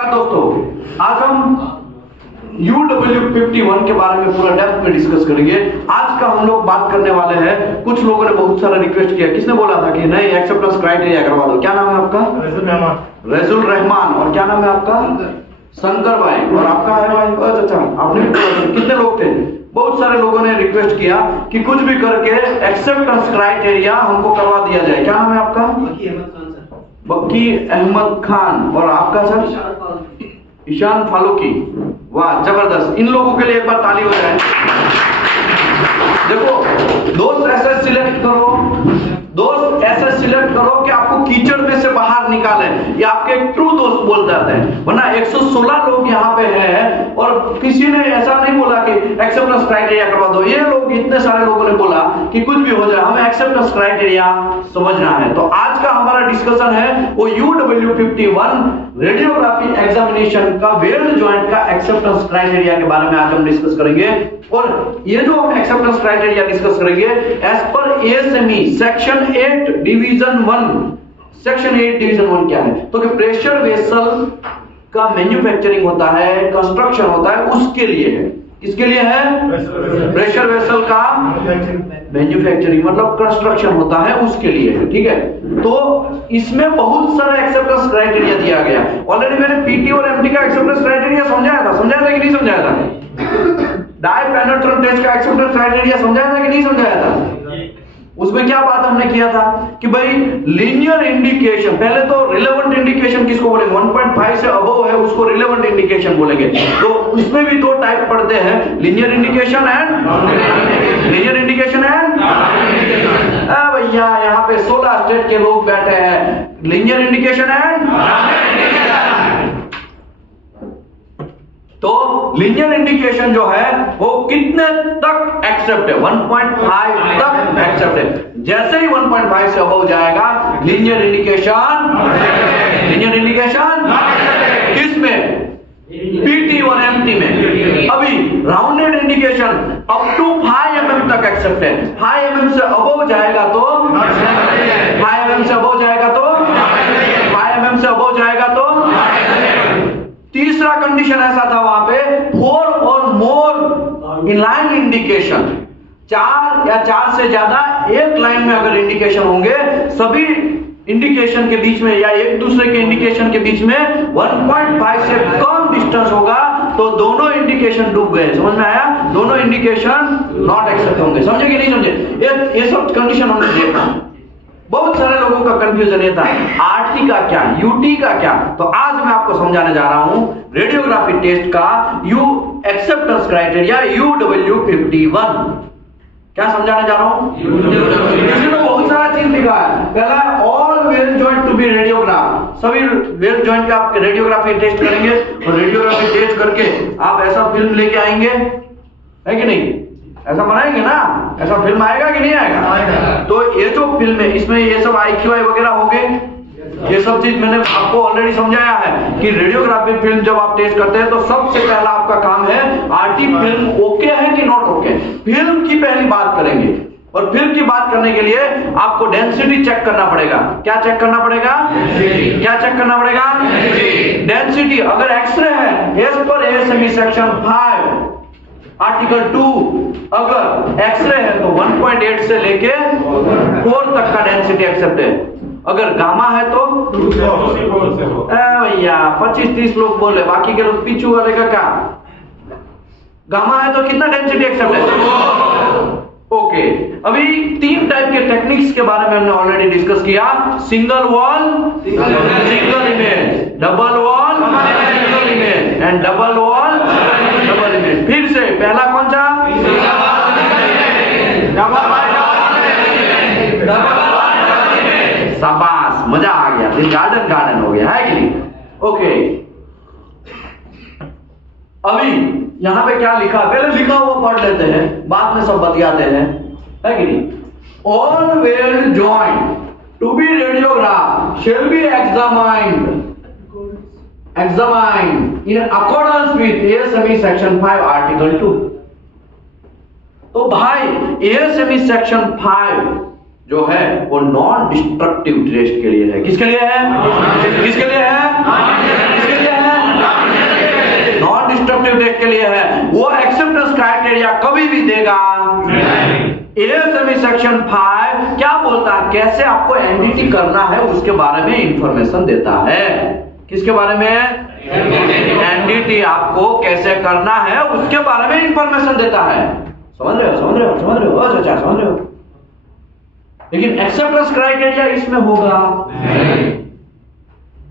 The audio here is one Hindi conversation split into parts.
नमस्कार दोस्तों, आज हम UW51 के बारे में पूरा डेप्थ में डिस्कस करेंगे। आज का हम लोग बात करने वाले हैं। कुछ लोगों ने बहुत सारा रिक्वेस्ट किया, किसने बोला था कि नहीं एक्सेप्टेंस क्राइटेरिया करवा दो। क्या नाम है आपका? रजुल रहमान। और क्या नाम है आपका? शंकर भाई। और आपका है भाई? अच्छा, आपने कितने लोग थे? बहुत सारे लोगों ने रिक्वेस्ट किया कि कुछ भी करके एक्सेप्टेंस क्राइटेरिया हमको करवा दिया जाए। क्या नाम है आपका? बक्की अहमद खान। और आपका सर? ईशान फालूकी। वाह, जबरदस्त। इन लोगों के लिए एक बार ताली हो जाए। देखो दोस्त ऐसे सिलेक्ट करो कि आपको कीचड़ में से बाहर निकाले। ये आपके एक ट्रू दोस्त बोल जाते हैं, वरना 116 लोग यहाँ पे हैं और किसी ने ऐसा नहीं बोला कि एक्सेप्टेंस क्राइटेरिया करवा दो। ये लोग, इतने सारे लोगों ने बोला कि कुछ भी हो जाए, हमें एक्सेप्टेंस क्राइटेरिया समझना है। तो आज का हमारा डिस्कशन है वो UW51 रेडियोग्राफी एग्जामिनेशन का वेल्ड जॉइंट का एक्सेप्टेंस क्राइटेरिया के बारे में आज हम डिस्कस करेंगे। और ये जो हम एक्सेप्टेंस क्राइटेरिया डिस्कस करेंगे as per ASME section 8 division 1। Section 8 division 1 क्या है? तो कि प्रेशर वेसल का मैन्युफैक्चरिंग होता है, कंस्ट्रक्शन होता है, उसके लिए है। किसके लिए है? प्रेशर वेसल का मैन्युफैक्चरिंग मतलब कंस्ट्रक्शन होता है, उसके लिए है। ठीक है, तो इसमें बहुत सारा एक्सेप्टेंस क्राइटेरिया दिया गया। ऑलरेडी मैंने PT और MT का एक्सेप्टेंस क्राइटेरिया समझाया था कि नहीं समझाया था? डाई पेनिट्रेंट टेस्ट का एक्सेप्टेंस क्राइटेरिया समझाया था कि नहीं समझाया था? उसमें क्या बात हमने किया था कि भाई लीनियर इंडिकेशन, पहले तो रिलेवेंट इंडिकेशन किसको बोलेंगे? 1.5 से अबव है उसको रिलेवेंट इंडिकेशन बोलेंगे। तो उसमें भी दो टाइप पढ़ते हैं, लीनियर इंडिकेशन एंड भैया यहाँ पे 16 स्टेट के लोग बैठे हैं। लीनियर इंडिकेशन एंड तो लीनियर इंडिकेशन जो है वो कितने तक एक्सेप्ट है? 1.5 तक एक्सेप्ट है। जैसे ही 1.5 से अबव जाएगा लीनियर इंडिकेशन किसमें? PT और MT में। अभी rounded indication up to 5 mm तक एक्सेप्ट है। 5 mm से अबव जाएगा तो 5 mm से अबव जाएगा तो तीसरा कंडीशन ऐसा था वहां पे 4 और मोर इनलाइन इंडिकेशन। 4 या 4 से ज्यादा एक लाइन में अगर इंडिकेशन होंगे, सभी इंडिकेशन के बीच में या एक दूसरे के इंडिकेशन के बीच में 1.5 से कम डिस्टेंस होगा तो दोनों इंडिकेशन डूब गए। समझ में आया? दोनों इंडिकेशन नॉट एक्सेप्ट होंगे। समझे कि नहीं समझे? ये सब कंडीशन हमने देखा। बहुत सारे लोगों का कंफ्यूजन ये था RT का क्या, UT का क्या। तो आज मैं आपको समझाने जा रहा हूं रेडियोग्राफी टेस्ट का एक्सेप्टेंस क्राइटेरिया UW51। क्या समझाने जा रहा हूं? इसमें बहुत सारा चीज लिखा है। पहला all weld joint to be radiograph. सभी वेल जॉइंट का आप रेडियोग्राफी टेस्ट करेंगे और रेडियोग्राफी टेस्ट करके आप ऐसा फिल्म लेके आएंगे, है कि नहीं? ऐसा बनाएंगे ना? ऐसा फिल्म आएगा कि नहीं आएगा? तो ये जो फिल्म है इसमें ये सब IQI वगैरह हो गए। ये सब चीज मैंने आपको ऑलरेडी समझाया है कि रेडियोग्राफी फिल्म जब आप टेस्ट करते हैं तो सबसे पहला आपका काम है RT फिल्म ओके है कि नॉट ओके। फिल्म की पहली बात करेंगे और फिल्म की बात करने के लिए आपको डेंसिटी चेक करना पड़ेगा। क्या चेक करना पड़ेगा? डेंसिटी। अगर एक्सरे है as per ASME section 5 article 2, अगर एक्सरे है तो 1.8 से लेके 4 तक का डेंसिटी एक्सेप्ट है। अगर गामा है तो भैया 25-30 लोग बोले, बाकी के लोग पीछू वाले का क्या? गामा है तो कितना डेंसिटी एक्सेप्ट है? ओके, अभी 3 टाइप के टेक्निक्स के बारे में हमने ऑलरेडी डिस्कस किया। Single wall single image, double wall single image and double wall double image. फिर से पहला कौन सा? शाबाश, मजा आ गया। फिर गार्डन हो गया, है कि नहीं? ओके, अभी यहां पे क्या लिखा? पहले लिखा हुआ पढ़ लेते हैं, बाद में सब बतियाते हैं, है कि नहीं? All weld joint to be radiograph shall be examined in accordance with ASME section 5 article 2। तो भाई ASME सेक्शन 5 जो है वो नॉन डिस्ट्रक्टिव टेस्ट के लिए है। किसके लिए है? किसके लिए है? किसके लिए है? के लिए है, वो एक्सेप्टेंस क्राइटेरिया कभी भी देगा नहीं। ASME सेक्शन 5 क्या बोलता है, कैसे आपको एनडीटी करना है उसके बारे में इंफॉर्मेशन देता है। किसके बारे में? एनडीटी आपको कैसे करना है उसके बारे में इंफॉर्मेशन देता है। समझ रहे हो? समझ रहे हो? समझ रहे हो? अच्छा, समझ रहे हो? लेकिन एक्सेप्टेंस क्राइटेरिया इसमें होगा नहीं।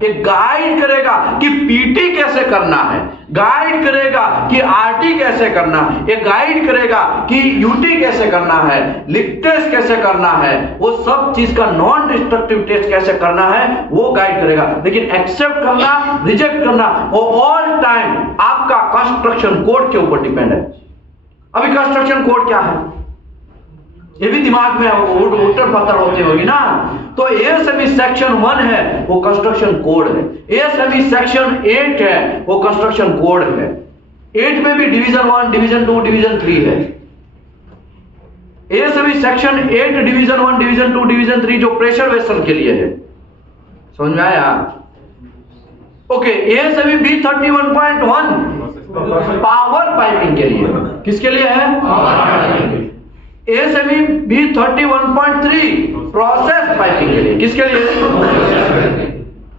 एक गाइड करेगा कि पीटी कैसे करना है, गाइड करेगा कि आरटी कैसे करना है, एक गाइड करेगा कि यूटी कैसे करना है, लिक टेस्ट कैसे करना है, वो सब चीज का नॉन डिस्ट्रक्टिव टेस्ट कैसे करना है वो गाइड करेगा। लेकिन एक्सेप्ट करना, रिजेक्ट करना वो ऑल टाइम आपका कंस्ट्रक्शन कोड के ऊपर डिपेंड है। अभी कंस्ट्रक्शन कोड क्या है ये भी दिमाग में उटर पत्थर होते होगी ना। तो ASME सेक्शन 1 है वो कंस्ट्रक्शन कोड है, ASME सेक्शन 8 है वो कंस्ट्रक्शन कोड है। 8 में भी डिवीजन 1, डिवीजन 2, डिवीजन 3 है। ASME section 8 division 1, division 2, division 3 जो प्रेशर वेसल के लिए है। समझ में आया? Okay, ASME B31.1 power piping के लिए, किसके लिए है? ASME B31.3 प्रोसेस पाइपिंग के लिए, किसके लिए?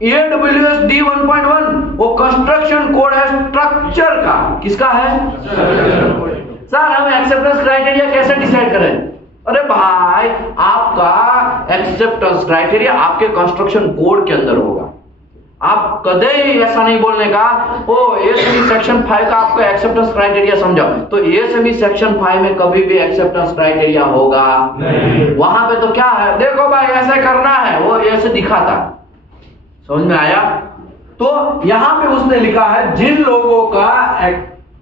AWS D1.1 वो कंस्ट्रक्शन कोड है स्ट्रक्चर का, किसका है? सर हम एक्सेप्टेंस क्राइटेरिया कैसे डिसाइड करें? अरे भाई आपका एक्सेप्टेंस क्राइटेरिया आपके कंस्ट्रक्शन कोड के अंदर होगा। आप कदे ही ऐसा नहीं बोलने का ओ ASME सेक्शन 5 का आपको एक्सेप्टेंस क्राइटेरिया समझाओ, तो ASME सेक्शन 5 में कभी भी एक्सेप्टेंस क्राइटेरिया होगा नहीं। वहां पे तो क्या है, देखो भाई ऐसे करना है, वो ऐसे दिखाता। समझ में आया? तो यहां पे उसने लिखा है जिन लोगों का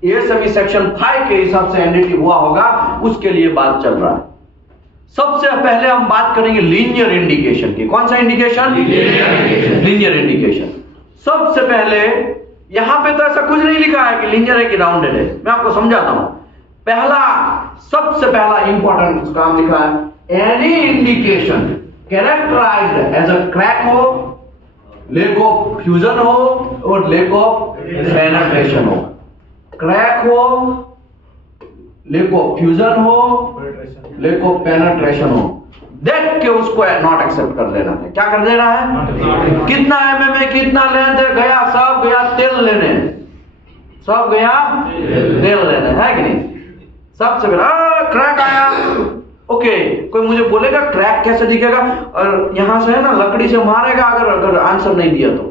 ASME सेक्शन 5 के हिसाब से एनडीटी हुआ होगा उसके लिए बात चल रहा है। सबसे पहले हम बात करेंगे लीनियर इंडिकेशन की। कौन सा इंडिकेशन? Linear indication. सबसे पहले यहां पे तो ऐसा कुछ नहीं लिखा है कि लीनियर है कि राउंडेड है, मैं आपको समझाता हूं। सबसे पहला इंपॉर्टेंट काम लिखा है any indication characterized as a crack हो, लेक ऑफ फ्यूजन हो और लेक ऑफ पेनिट्रेशन हो। क्रैक हो, लेक ऑफ फ्यूजन हो, लेक ऑफ पेनिट्रेशन हो, देख के उसको नॉट एक्सेप्ट कर लेना है। क्या कर देना है? कितना एमएम है, कितना लेंथ है, गया सब गया तेल लेने, सब गया तेल लेने, है कि नहीं? सबसे पहले क्रैक आया, ओके कोई मुझे बोलेगा क्रैक कैसे दिखेगा, और यहां से है ना लकड़ी से मारेगा अगर आंसर नहीं दिया तो।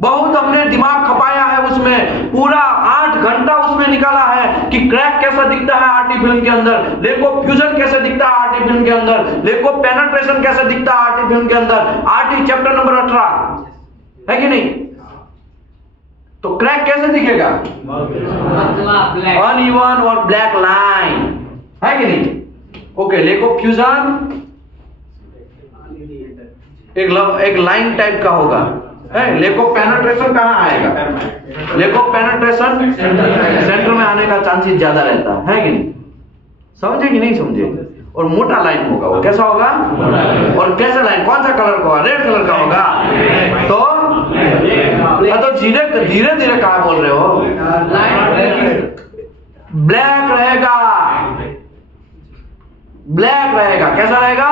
बहुत हमने दिमाग खपाया है उसमें, पूरा 8 घंटा उसमें निकाला है कि क्रैक कैसा दिखता है आरटी फिल्म के अंदर, लेक ऑफ फ्यूजन कैसे दिखता है आरटी फिल्म के अंदर, लेक ऑफ पेनिट्रेशन कैसे दिखता है आरटी फिल्म के अंदर। आरटी चैप्टर नंबर 18 है कि नहीं? तो क्रैक कैसे दिखेगा? अनइवन और ब्लैक लाइन, है कि नहीं? ओके, लेक ऑफ फ्यूजन एक लाइन टाइप का होगा। लेक ऑफ पेनिट्रेशन कहां आएगा? लेक ऑफ पेनिट्रेशन सेंटर में आने का चांसेस ज्यादा रहता है कि नहीं? समझे कि नहीं समझे? और मोटा लाइन होगा, वो कैसा होगा? और कैसा लाइन, कौन सा कलर का होगा? रेड कलर का होगा। तो धीरे धीरे कहा बोल रहे हो? ब्लैक रहेगा, ब्लैक रहेगा। कैसा रहेगा?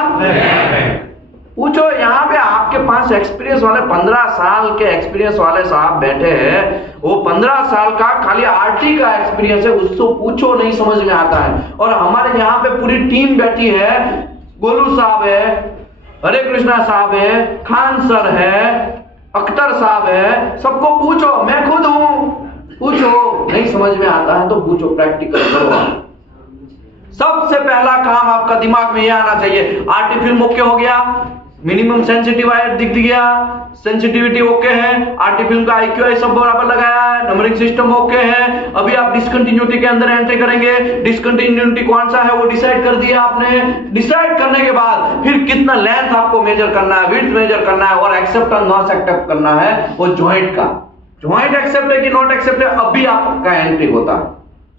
पूछो, यहाँ पे आपके पास एक्सपीरियंस वाले 15 साल के एक्सपीरियंस वाले साहब बैठे हैं, वो 15 साल का खाली आरटी का एक्सपीरियंस है, उसको पूछो नहीं समझ में आता है। और हमारे यहाँ पे पूरी टीम बैठी है, गोलू साहब है, हरे कृष्णा साहब है, खान सर है, अख्तर साहब है, सबको पूछो, मैं खुद हूं, पूछो, नहीं समझ में आता है तो पूछो, प्रैक्टिकल करो। सबसे पहला काम आपका दिमाग में यह आना चाहिए, आरटी फिल्म ओके हो गया, मिनिमम सेंसिटिव दिख गया, सेंसिटिविटी ओके है, आरटी फिल्म का IQI सब बराबर लगाया है, नंबरिंग सिस्टम ओके है। अभी आप डिसकंटिन्यूटी के अंदर एंट्री करेंगे, डिसकंटिन्यूटी कौन सा है वो डिसाइड कर दिया आपने। डिसाइड करने के बाद फिर कितना लेंथ आपको मेजर करना है, विड्थ मेजर करना है, और एक्सेप्ट और नॉट एक्सेप्ट करना है वो जॉइंट का। जॉइंट एक्सेप्ट है कि नॉट एक्सेप्ट है, अभी आपका एंट्री होता है।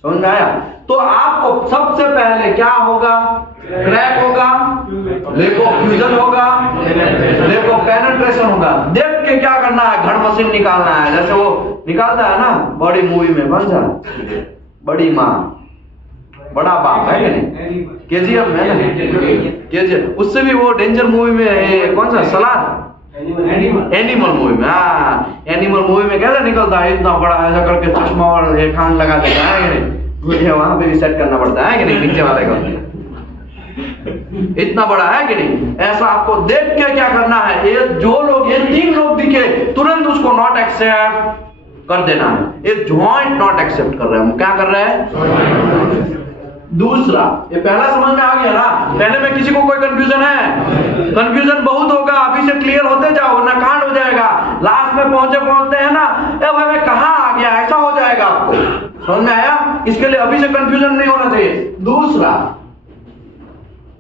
समझ में आया? तो आपको सबसे पहले क्या होगा? क्रैक होगा, लेको फ्यूजन होगा, लेको पेनिट्रेशन होगा। देख के क्या करना है? घड़ मशीन निकालना है, जैसे वो निकालता है ना बड़ी मूवी में, कौन सा बड़ी माँ बड़ा बाप है कि नहीं, केजीएफ में ना, केजीएफ, उससे भी वो डेंजर मूवी में कौन सा सलाद, एनिमल मूवी में, हाँ एनिमल मूवी में कैसे निकलता है इतना बड़ा, ऐसा करके चश्मा और एक कान लगा देता है कि नहीं, वहां पे भी सेट करना पड़ता है कि नहीं, नीचे वाले को इतना बड़ा है कि नहीं। ऐसा आपको देख के क्या करना है? ये जो लोग, ये 3 लोग दिखे तुरंत उसको नॉट एक्सेप्ट कर देना है। ये जॉइंट नॉट एक्सेप्ट कर रहे हैं, हम क्या कर रहे हैं? दूसरा, ये पहला समझ में आ गया ना? पहले में किसी को कोई कंफ्यूजन है? कंफ्यूजन बहुत होगा, अभी से क्लियर होते जाओ वरना कांड हो जाएगा। लास्ट में पहुंचते हैं ना, ए भाई मैं कहां आ गया, ऐसा हो जाएगा आपको। समझ में आया? इसके लिए अभी से कंफ्यूजन नहीं होना चाहिए। दूसरा,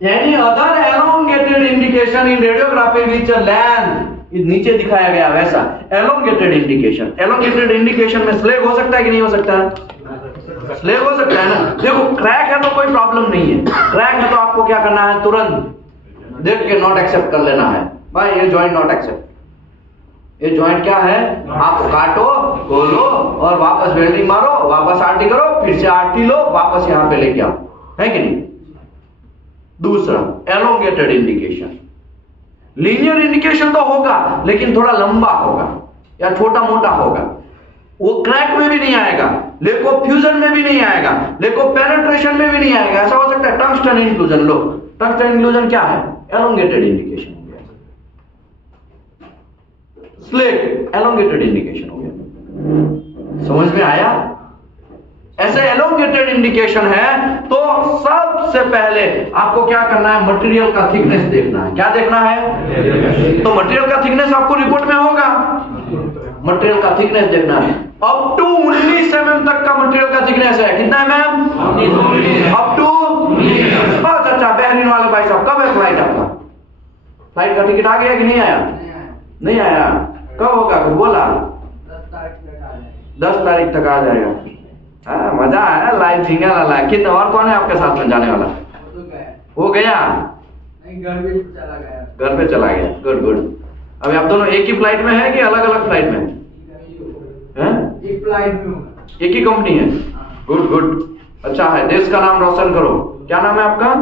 एनी अदर एलोंगेटेड इंडिकेशन इन रेडियोग्राफी विच लेंथ, नीचे दिखाया गया वैसा एलोंगेटेड इंडिकेशन। एलोंगेटेड इंडिकेशन में स्लेग हो सकता है कि नहीं हो सकता है? स्लेग हो सकता है ना। देखो क्रैक है तो कोई प्रॉब्लम नहीं है, क्रैक है तो आपको क्या करना है? तुरंत देख के नॉट एक्सेप्ट कर लेना है, भाई ये जॉइंट नॉट एक्सेप्ट। ये जॉइंट क्या है? आप काटो, खोलो और वापस वेल्डिंग मारो, वापस आरटी करो, फिर से आरटी लो, वापस यहां पे लेके आओ, है कि नहीं? दूसरा, एलोंगेटेड इंडिकेशन। लीनियर इंडिकेशन तो होगा लेकिन थोड़ा लंबा होगा या छोटा मोटा होगा, वो क्रैक में भी नहीं आएगा, लेको फ्यूजन में भी नहीं आएगा, लेको पेनिट्रेशन में भी नहीं आएगा। ऐसा हो सकता है टंगस्टन इंक्लूजन। लो, टंगस्टन इंक्लूजन क्या है? एलोंगेटेड इंडिकेशन हो गया। स्लेग एलोंगेटेड इंडिकेशन हो गया। समझ में आया? ऐसे एलोंगेटेड इंडिकेशन है तो सबसे पहले आपको क्या करना है? मटेरियल का थिकनेस देखना है। क्या देखना है? तो मटेरियल का थिकनेस आपको रिपोर्ट में होगा, मटेरियल का थिकनेस देखना है। अप टू 19 mm तक का मटेरियल का थिकनेस है। कितना है मैम? Up to. बहुत अच्छा, बहरीन वाले भाई साहब, कब है फ्लाइट आपका? फ्लाइट का टिकट आ गया कि नहीं आया? नहीं आया, कब होगा? कुछ बोला? 10 तारीख तक आ जाएगा। हाँ, मजा आया, लाइव झींगा वाला। कितना और कौन है आपके साथ में जाने वाला? वो गया? नहीं, घर पे चला गया। घर पे चला गया, गुड गुड। अभी आप दोनों एक ही फ्लाइट में है कि अलग अलग फ्लाइट में हैं? एक फ्लाइट में होगा, एक ही कंपनी है। गुड गुड, अच्छा है। देश का नाम रोशन करो। क्या नाम है आपका?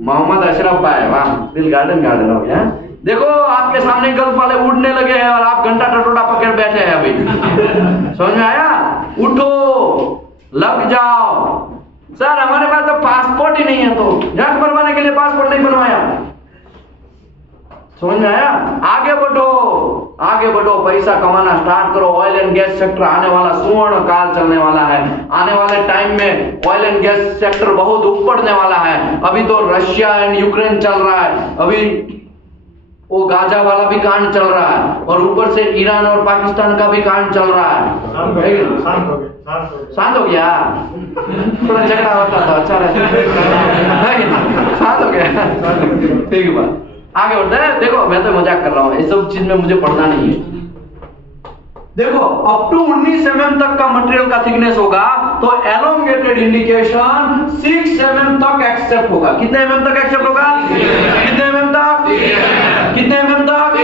मोहम्मद अशरफ भाई। वाह, दिल गार्डन गार्डन हो गया। देखो आपके सामने गल्फ वाले उड़ने लगे हैं और आप घंटा टटोटा पकड़ बैठे हैं अभी। समझ में आया? उठो, लग जाओ। सर हमारे पास तो पासपोर्ट ही नहीं है, तो जंग बनवाने के लिए पासपोर्ट नहीं बनवाया। समझ में आया? आगे बढ़ो, आगे बढ़ो, पैसा कमाना स्टार्ट करो। ऑयल एंड गैस सेक्टर आने वाला सुवर्ण काल चलने वाला है। आने वाले टाइम में ऑयल एंड गैस सेक्टर बहुत उपड़ने वाला है। अभी तो रशिया एंड यूक्रेन चल रहा है, अभी वो गाजा वाला भी कांड चल रहा है, और ऊपर से ईरान और पाकिस्तान का भी कांड चल रहा है। शांत हो गया? थोड़ा झगड़ा होता था, अच्छा रहता। शांत हो गया, ठीक बात। आगे बढ़ते हैं। देखो मैं तो मजाक कर रहा हूँ, इस सब चीज में मुझे पढ़ना नहीं है। देखो अप टू 19 mm तक का मटेरियल का थिकनेस होगा तो एलोंगेटेड इंडिकेशन 6 mm तक एक्सेप्ट होगा। कितने mm तक एक्सेप्ट होगा? कितने mm तक? कितने mm तक?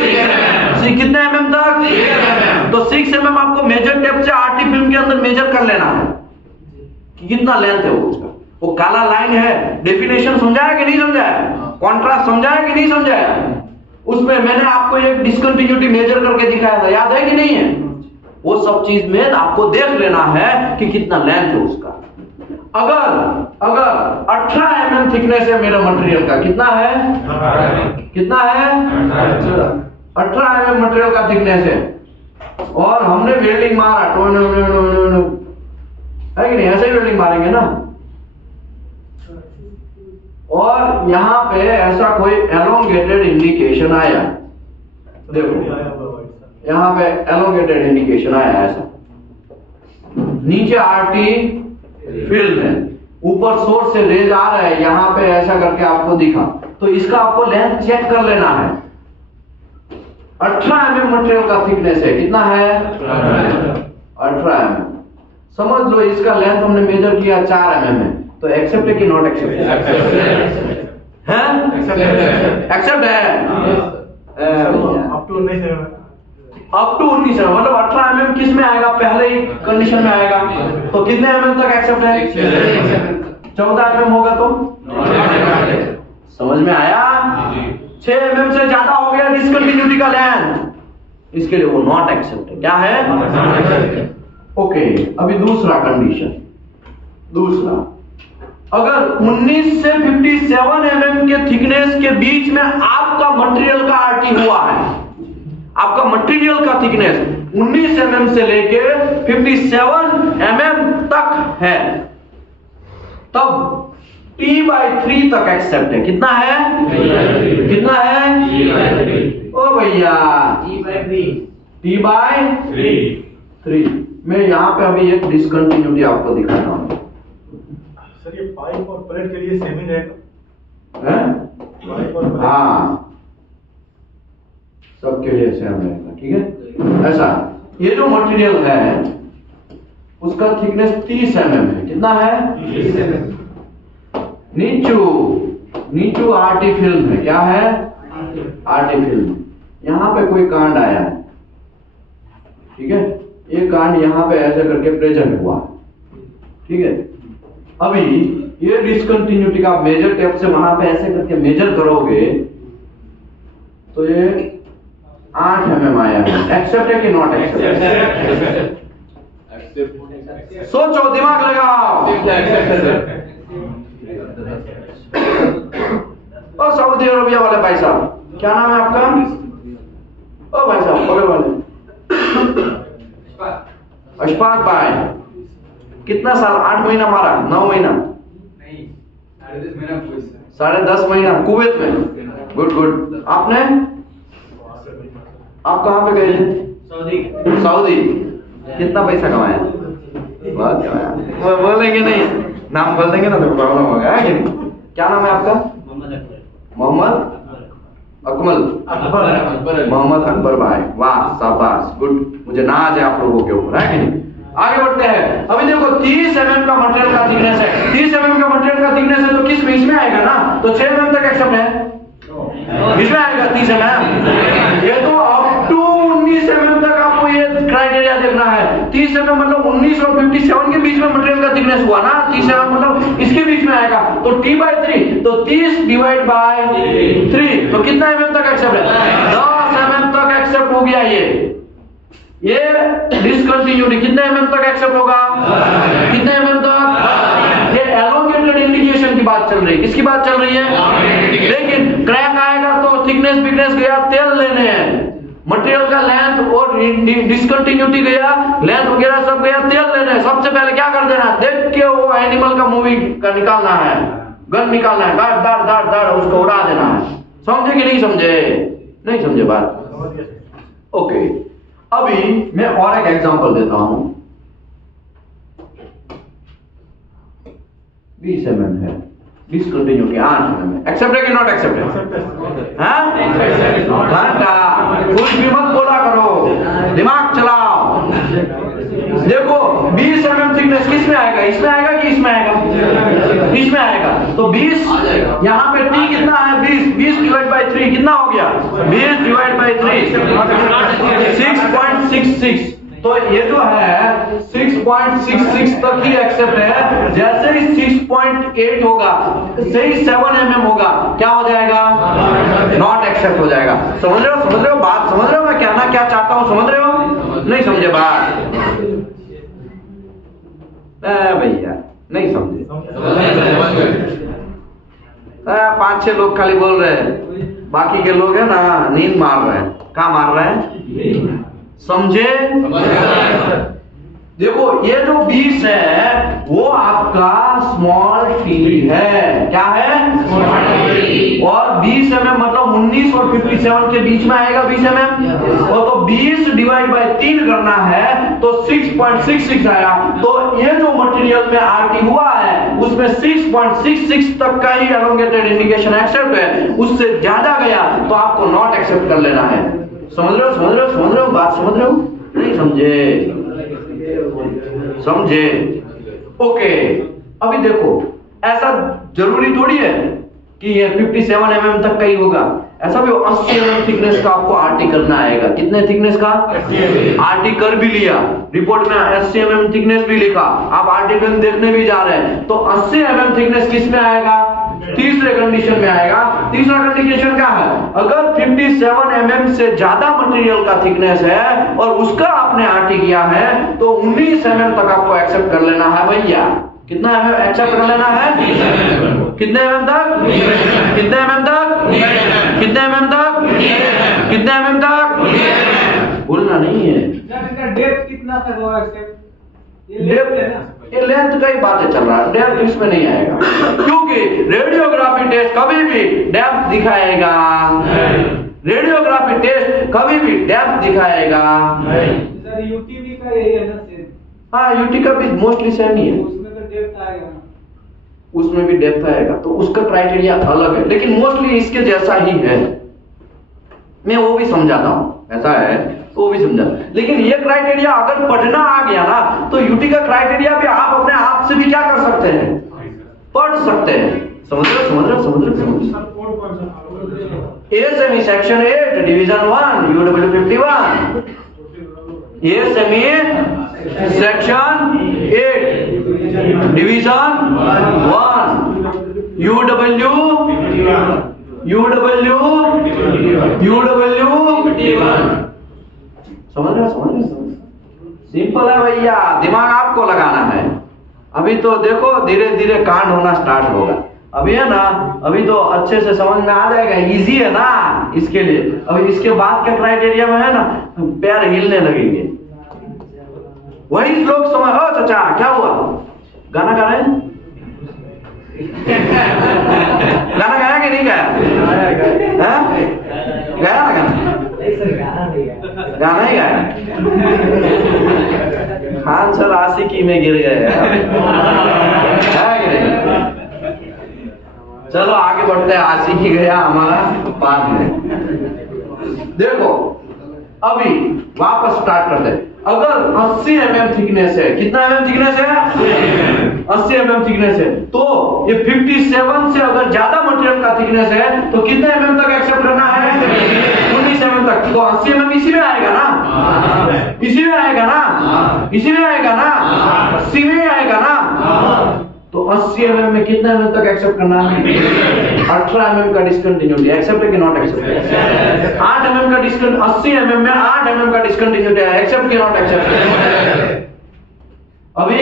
कितने mm तक? तो 6 mm आपको मेजर टेप से आरटी फिल्म के अंदर मेजर कर लेना है कि कितना लेंथ है वो उसका। वो काला लाइन है, डेफिनेशन समझाया कि नहीं समझाया? कॉन्ट्रास्ट समझाया कि नहीं समझाया? उसमें मैंने आपको एक डिस्कंटिन्यूटी मेजर करके दिखाया था, याद है कि नहीं है? वो सब चीज में आपको देख लेना है कि कितना लेंथ है उसका। अगर 18 mm थिकनेस है मेरा मटेरियल का, कितना है? कितना है? 18 mm मटेरियल का थिकनेस है, और हमने वेल्डिंग मारा है कि नहीं? ऐसे ही वेल्डिंग मारेंगे ना। और यहां पे ऐसा कोई एलोंगेटेड इंडिकेशन आया, देखो यहां पे एलोंगेटेड इंडिकेशन आया ऐसा, नीचे आरटी फील्ड है, ऊपर सोर्स से रेज आ रहा है, यहां पे ऐसा करके आपको दिखा, तो इसका आपको लेंथ चेक कर लेना है। 18 mm मटेरियल का थिकनेस है, कितना है? 18 mm। समझ लो इसका लेंथ हमने मेजर किया 4 mm है, तो एक्सेप्ट है कि नॉट एक्सेप्ट है? एक्सेप्ट है। अप टू 19 mm मतलब 18 mm किस में आएगा? पहले ही कंडीशन में आएगा। तो कितने mm तक एक्सेप्ट है? 14 mm होगा तो समझ में आया? 6 mm से ज्यादा हो गया डिसकंटिन्यूटी का लेंथ, इसके लिए वो नॉट एक्सेप्ट है। क्या है? ओके, अभी दूसरा कंडीशन। दूसरा, अगर 19 से 57 mm के थिकनेस के बीच में आपका मटेरियल का आरटी हुआ है, आपका मटेरियल का थिकनेस 19 mm से लेके 57 mm तक है, तब T/3 तक एक्सेप्ट है। कितना है? कितना है? ओ भैया T/3। मैं यहाँ पे अभी एक डिसकंटिन्यूटी आपको दिखाता हूँ। सर ये पाइप और प्लेट के लिए सेम ही रहेगा? हाँ, सबके लिए सेम रहेगा। ठीक है, ऐसा ये जो मटेरियल है उसका थिकनेस 30 mm है। कितना है? 30 mm। नीचू आरटी फिल्म है। क्या है? RT film. यहाँ पे कोई कांड आया है, ठीक है, ये कांड यहाँ पे ऐसे करके प्रेजेंट हुआ, ठीक है। अभी ये डिसकंटिन्यूटी का मेजर टेप से वहां पे ऐसे करके मेजर करोगे तो ये 8 mm आया है। एक्सेप्ट है कि नॉट एक्सेप्ट? सोचो, दिमाग लगाओ। ओ सऊदी अरबिया वाले भाई साहब, क्या नाम है आपका? ओ भाई साहब बगल वाले, अशफाक भाई, कितना साल? 8 महीना मारा? 9 महीना? नहीं, 10.5 महीना। 10.5 महीना कुवैत में। Good good. आपने? आप कहाँ पे गए थे? सऊदी। कितना पैसा कमाया? बहुत कमाया। बोलेंगे नहीं, नाम बोल देंगे ना तो प्रॉब्लम होगा, है कि नहीं? क्या नाम है आपका? मोहम्मद अकमल। मोहम्मद अकबर भाई, वाह शाबाश, गुड। मुझे नाज है आप लोगों के ऊपर, है कि नहीं? आगे बढ़ते हैं। अभी देखो 30 mm का मटेरियल का थिकनेस है। 30 mm का मटेरियल का थिकनेस है तो किस में? इसमें आएगा ना, तो 6 mm तक एक्सेप्ट है। इसमें आएगा 30 mm। ये तो अप टू 19 mm तक आपको ये क्राइटेरिया देखना है। 30 mm मतलब 19 और 57 के बीच में मटेरियल का थिकनेस हुआ ना, 30 mm मतलब इसके बीच में आएगा। तो T/3, तो 30 डिवाइड बाय 3, तो कितना mm तक एक्सेप्ट है? 10 mm तक एक्सेप्ट हो गया। ये डिसकंटिन्यूटी कितने mm तक एक्सेप्ट होगा? कितने mm तक? ये एलोंगेटेड इंडिकेशन की बात चल रही है। किसकी बात चल रही है? लेकिन क्रैक आएगा तो थिकनेस बिकनेस गया, तेल लेने हैं, मटेरियल का लेंथ और डिसकंटिन्यूटी गया, लेंथ वगैरह सब गया, तेल लेने हैं। सबसे पहले क्या कर देना? देख के वो एनिमल का मूवी का निकालना है, गन निकालना है, दाड़ दाड़ दाड़ दाड़ उसको उड़ा देना है। समझे कि नहीं समझे? नहीं समझे बात? ओके, अभी मैं और एक एग्जांपल देता हूं। 20 mm है, डिसकंटिन्यूटी 8 mm। एक्सेप्ट है कि नॉट एक्सेप्ट है? घंटा कुछ भी मत बोला करो, दिमाग चलाओ। देखो 20 mm थिकनेस किस में आएगा? इसमें आएगा कि इसमें आएगा? इसमें आएगा। तो 20 यहाँ पे T कितना है? 20 डिवाइड बाई 3 कितना हो गया? 20 डिवाइड बाई 3 6.66। तो ये जो है 6.66 तक ही एक्सेप्ट है। जैसे ही 6.8 होगा, सही 7 mm होगा, क्या हो जाएगा? नॉट एक्सेप्ट हो जाएगा। समझ रहे हो? समझ रहे हो बात? समझ रहे हो मैं कहना क्या चाहता हूं? समझ रहे हो? नहीं समझे बात? भैया नहीं समझे। 5-6 लोग खाली बोल रहे हैं, बाकी के लोग है ना नींद मार रहे हैं। कहाँ मार रहे हैं? समझे? देखो ये जो 20 है वो आपका स्मॉल टी है। क्या है? और 20 mm मतलब 19 और 57 के बीच में आएगा 20 mm। और तो 20 डिवाइड बाय 3 करना है तो 6.66 आया। तो ये जो मटेरियल में आरटी हुआ है उसमें 6.66 तक का ही एलोंगेटेड इंडिकेशन एक्सेप्ट है। उससे ज्यादा गया तो आपको नॉट एक्सेप्ट कर लेना है। समझ रहे हो? समझ रहे हो? समझ रहे हो बात? समझ रहे हो? नहीं समझे? समझे? ओके, अभी देखो ऐसा जरूरी थोड़ी है कि ये 57 mm तक का ही होगा, ऐसा भी 80 mm थिकनेस का आपको आरटी करना आएगा। कितने थिकनेस का? आरटी कर भी लिया, रिपोर्ट में 80 mm थिकनेस भी लिखा, आप आरटी फिल्म देखने भी जा रहे हैं, तो 80 mm थिकनेस किस में आएगा? तीसरे कंडीशन में आएगा। तीसरा कंडीशन क्या है? अगर 57 mm से ज्यादा मटेरियल का थिकनेस है और उसका आपने आरटी किया है तो 19 mm तक आपको एक्सेप्ट कर लेना है भैया। कितना mm एक्सेप्ट कर लेना है? कितने mm तक? कितने mm तक? कितने mm तक? कितने mm तक? बोलना नहीं है। इसका डेप्थ कितना तक होगा एक्सेप्ट? ये लेंथ का ही बातें चल रहा है, डेप्थ इसमें नहीं आएगा, क्योंकि रेडियोग्राफी टेस्ट कभी भी डेप्थ दिखाएगा। रेडियोग्राफी टेस्ट कभी भी डेप्थ दिखाएगा। सर यूटीवी का यही है ना सेम? हाँ, यूटी का भी मोस्टली सेम ही है, उसमें तो डेप्थ आएगा ना? उसमें भी डेप्थ आएगा, तो उसका क्राइटेरिया अलग है, लेकिन मोस्टली इसके जैसा ही है। मैं वो भी समझाता हूँ, ऐसा है वो भी समझा। लेकिन ये क्राइटेरिया अगर पढ़ना आ गया ना तो यूटी का क्राइटेरिया भी आप अपने आप से भी क्या कर सकते हैं? पढ़ सकते हैं। समझ रहे? समझ रहे? समझ रहे? ASME section 8 division 1 UW 51। ASME section 8 division 1 UW 51। समझ रहे? समझ रहे? सिंपल है भैया, दिमाग आपको लगाना है। अभी तो देखो धीरे धीरे कांड होना स्टार्ट होगा। अभी है ना, अभी तो अच्छे से समझ में आ जाएगा, इजी है ना इसके लिए। अभी इसके बाद के क्राइटेरिया में है ना पैर हिलने लगेंगे, वही लोग समझ। ओ चाचा क्या हुआ? गाना गा रहे हैं? गाना गाया कि नहीं गाया? गाया ना गाना? गाना ही गाया। खान सर आशिकी में गिर गए है कि नहीं? चलो आगे बढ़ते हैं, आशिकी गया हमारा बाद में। देखो अभी वापस स्टार्ट करते हैं। अगर 80 mm थिकनेस है, कितना mm थिकनेस है? 80 mm थिकनेस है, तो ये 57 से अगर ज्यादा मटेरियल का थिकनेस है तो कितने mm तक एक्सेप्ट करना है? 19 mm तक। तो 80 mm इसी में आएगा ना? इसी में आएगा ना? इसी में आएगा ना? 80 में आएगा ना? तो 80 mm में कितना mm तक एक्सेप्ट करना है? 18 mm का डिस्कंटिन्यूटी। एक्सेप्ट है कि नॉट एक्सेप्ट? 8 mm का डिस्कंटिन्यूटी, 80 mm में 8 mm का डिस्कंटिन्यूटी है। एक्सेप्ट कि नॉट एक्सेप्ट? अभी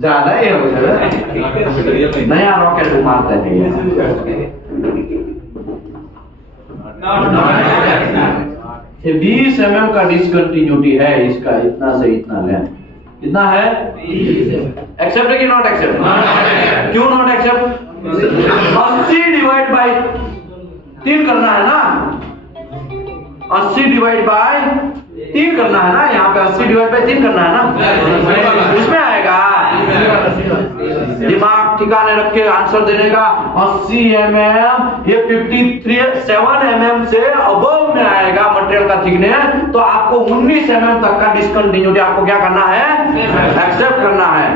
ज्यादा ही हो गया, नया रॉकेट मारते हैं। ये 20 mm का डिस्कंटिन्यूटी है इसका, इतना से इतना लेंथ। कितना है? एक्सेप्ट है कि नॉट एक्सेप्ट? क्यों नॉट एक्सेप्ट? 80 डिवाइड बाय 3 करना है ना? 80 डिवाइड बाय 3 करना है ना? यहाँ पे 80 डिवाइड बाय 3 करना है ना? उसमें आएगा। दिमाग ठिकाने रख के आंसर देने का। 80 mm, ये 57 mm से अबव में आएगा मटेरियल का थिकनेस, तो आपको 19 mm तक का डिस्कंटिन्यूटी आपको क्या करना है? एक्सेप्ट करना है।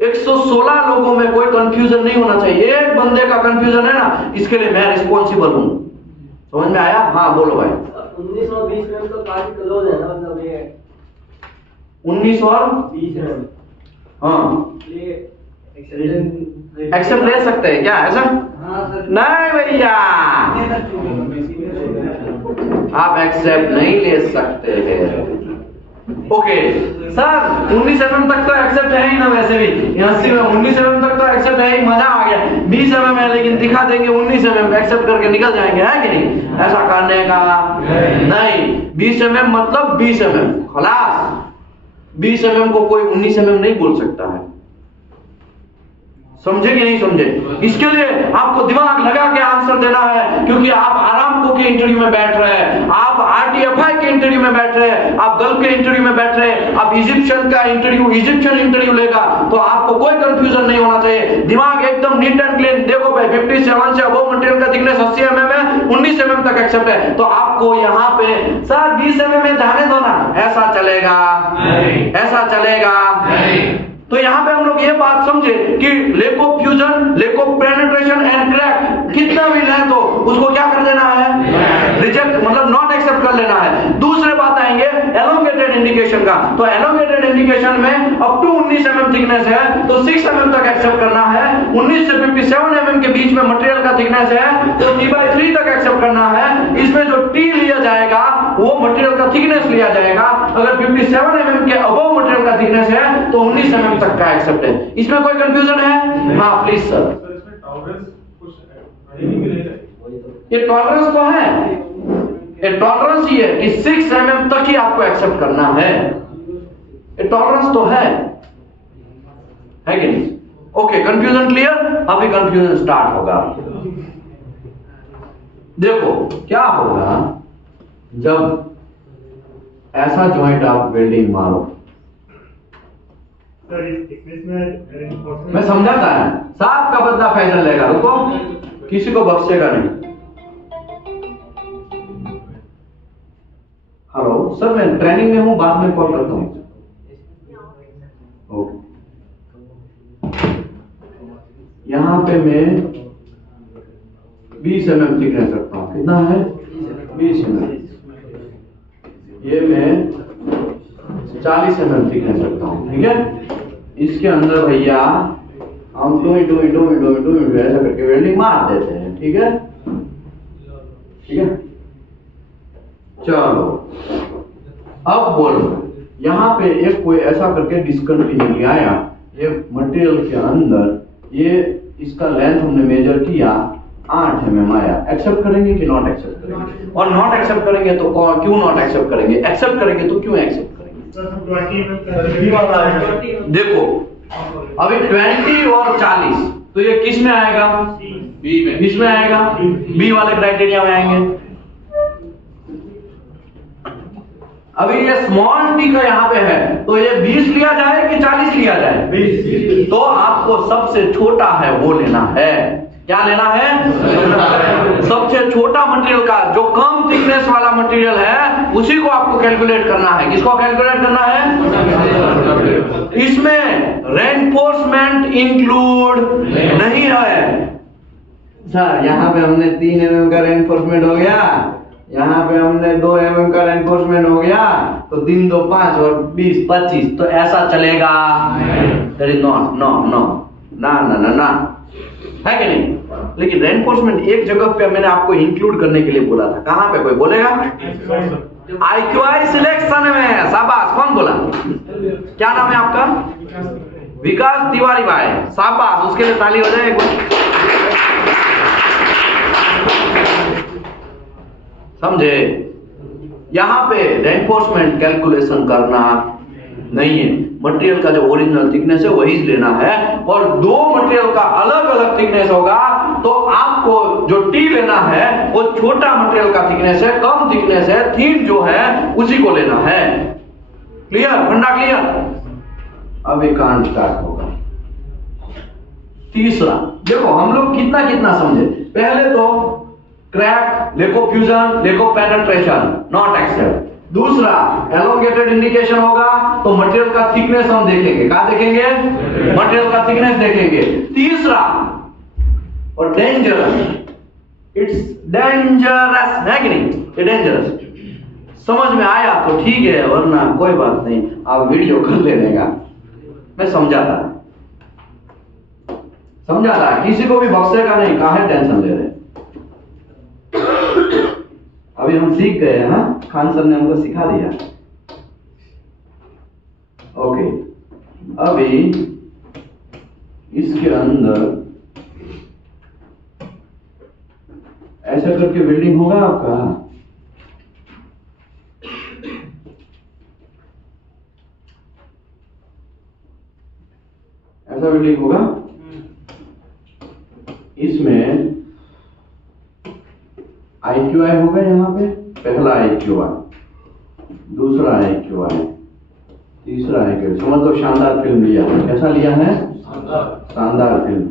116 लोगों में कोई कंफ्यूजन नहीं होना चाहिए। एक बंदे का कंफ्यूजन है ना, इसके लिए मैं रिस्पॉन्सिबल हूं। समझ में आया? हाँ बोलो भाई। 19 और 20 में तो काफी क्लोज है ना, मतलब ये 19 और 20 में हाँ एक्सेप्ट एक्सेप्ट ले सकते हैं क्या ऐसा? नहीं भैया, आप एक्सेप्ट नहीं ले सकते हैं। ओके सर, 19 mm तक तो एक्सेप्ट है ही ना, वैसे भी 80 में 19 mm तक तो एक्सेप्ट है ही, मजा आ गया। 20 mm है लेकिन दिखा देंगे 19 mm एक्सेप्ट करके निकल जाएंगे, है कि नहीं? ऐसा करने का नहीं। 20 mm मतलब 20 mm खलास। 20 mm को कोई 19 mm नहीं बोल सकता है। समझे कि नहीं समझे? इसके लिए आपको दिमाग लगा के आंसर देना है, क्योंकि आप आरामको के इंटरव्यू में बैठ रहे हैं, आप आरटीएफआई के इंटरव्यू में बैठ रहे हैं, आप गल्फ के इंटरव्यू में बैठ रहे हैं, आप इजिप्शियन का इंटरव्यू लेगा, तो आपको कोई कंफ्यूजन नहीं होना चाहिए। दिमाग एकदम नीट एंड क्लीन। देखो भाई, भाई 57 से अबव मटेरियल का थिकनेस 80 mm है, 19 mm तक एक्सेप्ट है, तो आपको यहाँ पे सर 20 mm में जाने दो ना, ऐसा चलेगा नहीं, ऐसा चलेगा नहीं। तो यहाँ पे हम लोग ये बात समझे कि lake of fusion, lack of penetration and crack कितना भी लें तो उसको क्या कर देना है, रिजेक्ट मतलब नॉट एक्सेप्ट कर लेना है। दूसरे बात आएंगे एलोंगेटेड इंडिकेशन का, तो एलोंगेटेड इंडिकेशन में अप टू 19 mm थिकनेस है तो 6 mm तक एक्सेप्ट करना है, 19 से 57 mm के बीच में मटेरियल का थिकनेस है तो t/3 तक एक्सेप्ट करना है। इसमें जो t लिया जाएगा वो मटेरियल का थिकनेस लिया जाएगा, अगर 57 mm के अबव मटेरियल का थिकनेस है तो 19 mm तक का एक्सेप्ट है। इसमें कोई कंफ्यूजन है? हाँ प्लीज सर। इसमें टॉलरेंस कुछ रेटिंग भी नहीं है। ये टॉलरेंस तो है, ये टॉलरेंस ही है कि 6 mm तक ही आपको एक्सेप्ट करना है, ये टॉलरेंस तो है कि नहीं? Okay, confusion clear? अभी कंफ्यूजन स्टार्ट होगा। देखो क्या होगा जब ऐसा जॉइंट आप वेल्डिंग मारो, सर इस थिकनेस में मैं समझाता है, सांप का बदला फैशन लेगा, रुको किसी को बख्शेगा नहीं। हेलो सर, मैं ट्रेनिंग में हूं, बाद में कॉल करता हूं। ओके, यहां पे मैं 20 mm थिकनेस रखता हूं, कितना है 20 mm। ये मैं 40 mm थिकनेस रखता हूं, ठीक है। इसके अंदर भैया हम टू ऐसा करके वेल्डिंग मार देते हैं, ठीक है, ठीक है। चलो अब बोलो, यहाँ पे एक कोई ऐसा करके डिस्कंटिन्यूटी आया, ये मटेरियल के अंदर ये इसका लेंथ हमने मेजर किया 8 mm आया, एक्सेप्ट करेंगे कि नॉट एक्सेप्ट करेंगे? और नॉट एक्सेप्ट करेंगे तो क्यों नॉट एक्सेप्ट करेंगे? एक्सेप्ट करेंगे तो क्यों एक्सेप्ट करेंगे? देखो अभी 20 और 40 तो ये किस में आएगा? बी में। किस में आएगा? बी वाले क्राइटेरिया में आएंगे। अभी ये स्मॉल टी का यहाँ पे है तो ये 20 लिया जाए कि 40 लिया जाए? 20। तो आपको सबसे छोटा है वो लेना है। क्या लेना है? सबसे छोटा मटेरियल का, जो कम थिकनेस वाला मटेरियल है उसी को आपको कैलकुलेट करना है। किसको कैलकुलेट करना है? इसमें रेनफोर्समेंट इंक्लूड नहीं है सर। यहाँ पे हमने 3 mm का रेनफोर्समेंट हो गया, यहाँ पे हमने 2 mm का रेनफोर्समेंट हो गया, तो 3 2 5 और 20 25, तो ऐसा चलेगा? ना है कि नहीं? लेकिन रेनफोर्समेंट एक जगह पे मैंने आपको इंक्लूड करने के लिए बोला था, कहां पे? कोई बोलेगा? IQI सिलेक्शन में। शाबाश, कौन बोला? क्या नाम है आपका? विकास तिवारी भाई, शाबाश, उसके लिए ताली हो जाए। समझे? यहां पे रेनफोर्समेंट कैलकुलेशन करना नहीं है, मटेरियल का जो ओरिजिनल थिकनेस है वही लेना है। और दो मटेरियल का अलग अलग थिकनेस होगा तो आपको जो टी लेना है वो छोटा मटेरियल का थिकनेस है, कम थिकनेस है, थीन जो है उसी को लेना है। क्लियर? फंडा क्लियर? अब एक कांड स्टार्ट होगा। तीसरा देखो, हम लोग कितना कितना समझे। पहले तो crack, lack of fusion, lack of penetration, not accept. दूसरा एलोंगेटेड इंडिकेशन होगा तो मटेरियल का थिकनेस हम देखेंगे। क्या देखेंगे? मटेरियल का थिकनेस देखेंगे। तीसरा और डेंजरस, इट्स डेंजरस है कि नहीं? ये डेंजरस। समझ में आया तो ठीक है, वरना कोई बात नहीं, आप वीडियो कर लेने का, मैं समझाता किसी को भी बख्शेगा नहीं, काहे टेंशन ले रहे। अभी हम सीख गए हैं, हाँ, खान सर ने हमको सिखा दिया। ओके, अभी इसके अंदर ऐसा करके बिल्डिंग होगा आपका। ऐसा बिल्डिंग होगा, इसमें IQI होगा। यहाँ पे पहला IQI, दूसरा IQI, तीसरा IQI। समझ लो शानदार फिल्म लिया है। कैसा लिया है? शानदार फिल्म।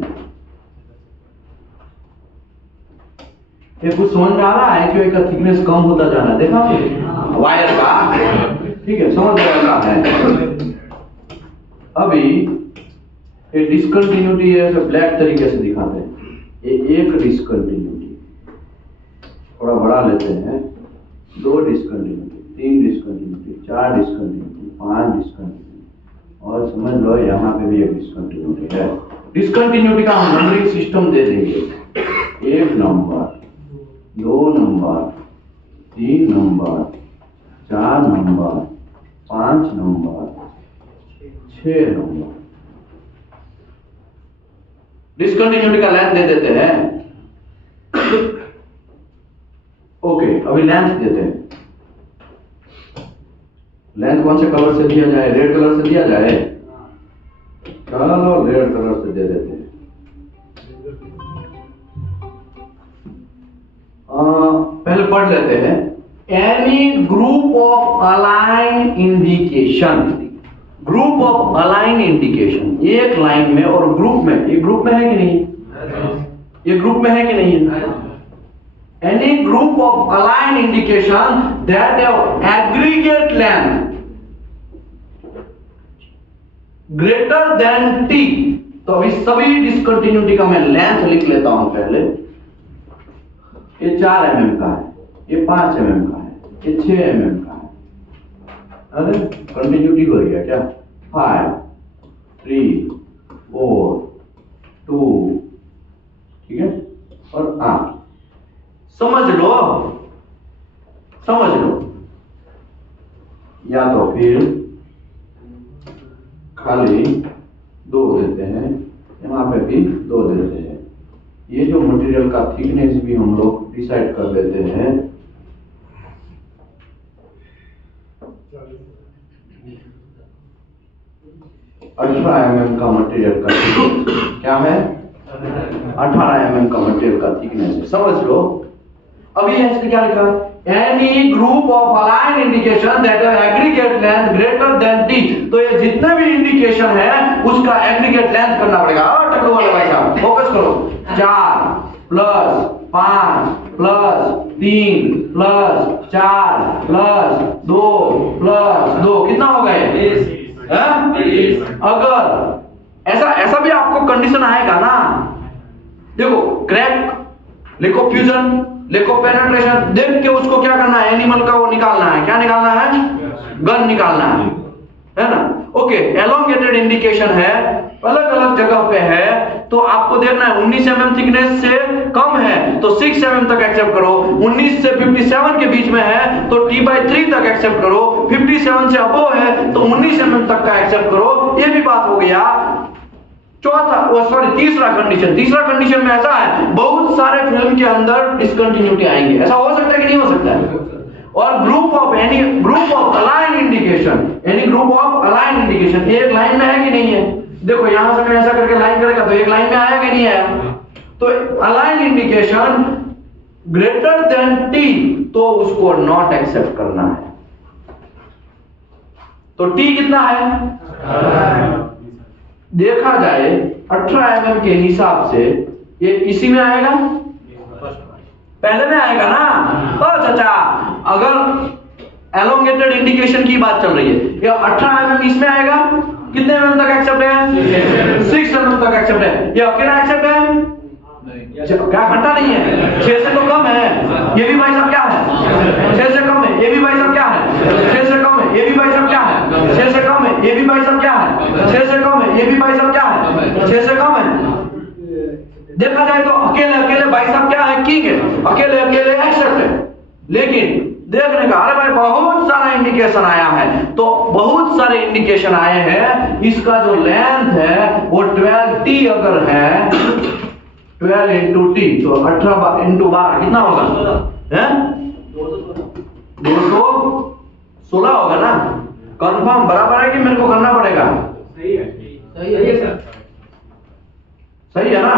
ये कुछ समझ में आ रहा है कि का थिकनेस कम होता जा रहा है, देखा वायर का, ठीक है, समझ में आ रहा है। अभी ये डिसकंटिन्यूटी ऐसे ब्लैक तरीके से दिखाते हैं। ये एक डिसकंटिन्यूटी, थोड़ा बढ़ा लेते हैं, 2 डिसकंटिन्यूटी, 3 डिसकंटिन्यूटी, 4 डिसकंटिन्यूटी, 5 डिसकंटिन्यूटी, और समझ लो यहाँ पे भी एक डिसकंटिन्यूटी है। डिसकंटिन्यूटी का हम नंबरिंग सिस्टम दे देंगे, 1 number, 2 number, 3 number, 4 number, 5 number, 6 number. Discontinuity का लेंथ दे देते हैं। ओके, अभी लेंथ देते हैं। लेंथ कौन से कलर से दिया जाए? रेड कलर से दिया जाए। चलो रेड कलर से दे देते हैं। पहले पढ़ लेते हैं। Any group of align indication, group of align indication, एक लाइन में और ग्रुप में, ये ग्रुप में है कि नहीं? ये ग्रुप में है कि नहीं? Any group of align indication that have aggregate length greater than t, तो अभी सभी डिसकंटिन्यूटी का मैं लेंथ लिख लेता हूं पहले। ये 4 mm का है, ये 5 mm का है, ये 6 mm का है। अरे कंटिन्यूटी हो गया क्या? 5, 3, 4, 2, ठीक है, और 8। समझ लो, समझ लो, या तो फिर खाली 2 देते हैं, यहाँ पे भी 2 देते हैं। ये जो मटेरियल का थिकनेस भी हम लोग डिसाइड कर लेते हैं। 18 mm का मटेरियल का थिकनेस क्या है? 18 mm का मटेरियल का थिकनेस है, समझ लो। अभी इसने क्या लिखा? Any group of align indication that have aggregate length greater than t, तो ये जितने भी इंडिकेशन है उसका एग्रीगेट लेंथ करना पड़ेगा। टकलू वाले भाई साहब फोकस करो। 4 + 5 + 3 + 4 + 2 + 2 कितना हो गए? 20। अगर ऐसा भी आपको कंडीशन आएगा ना, देखो क्रैक लिखो, फ्यूजन लिखो, पेनिट्रेशन, देख के उसको क्या करना है? एनिमल का वो निकालना है। क्या निकालना है? गन निकालना है ना? ओके, एलोंगेटेड इंडिकेशन है, अलग अलग जगह पे है, तो आपको देखना है 19 mm थिकनेस से कम है तो 6 mm तक एक्सेप्ट करो, 19 से 57 के बीच में है तो t/3 तक एक्सेप्ट करो, 57 से अबव है तो 19 mm तक का एक्सेप्ट करो। ये भी बात हो गया। तीसरा कंडीशन में ऐसा है, बहुत सारे फिल्म के अंदर डिसकंटिन्यूटी आएंगे। ऐसा हो सकता है कि नहीं हो सकता है? और any group of align indication, एक लाइन में है कि नहीं है? देखो यहां से मैं ऐसा करके लाइन करेगा तो एक लाइन में आया कि नहीं आया? तो align indication greater than t, तो उसको नॉट एक्सेप्ट करना है। तो t कितना है? देखा जाए 18 mm के हिसाब से ये इसी में आएगा, पहले में आएगा ना। तो चाचा अगर एलोंगेटेड इंडिकेशन की बात चल रही है, ये 18 mm इसमें आएगा, कितने mm तक एक्सेप्ट है? 6 mm तक एक्सेप्ट है। ये अकेला एक्सेप्ट है? क्या घंटा नहीं है? 6 से तो कम है। ये भी भाई साहब क्या है? 6 से कम है। ये भी भाई साहब क्या है? 6 से कम है। ये भी भाई साहब क्या है? 6 से कम है। ये भी भाई साहब क्या है? 6 से कम है। ये भी भाई साहब क्या है? 6 से कम है। देखा जाए तो अकेले भाई साहब क्या है? किंग है। अकेले एक्सेप्ट है। लेकिन देखने का, अरे भाई बहुत सारा इंडिकेशन आया है, तो बहुत सारे इंडिकेशन आए हैं, इसका जो लेंथ है वो 12t अगर है, 12 into t, तो 18 into 12 कितना होगा? 216 होगा ना? कंफर्म बराबर है कि मेरे को करना पड़ेगा? सही है सर, सही है ना?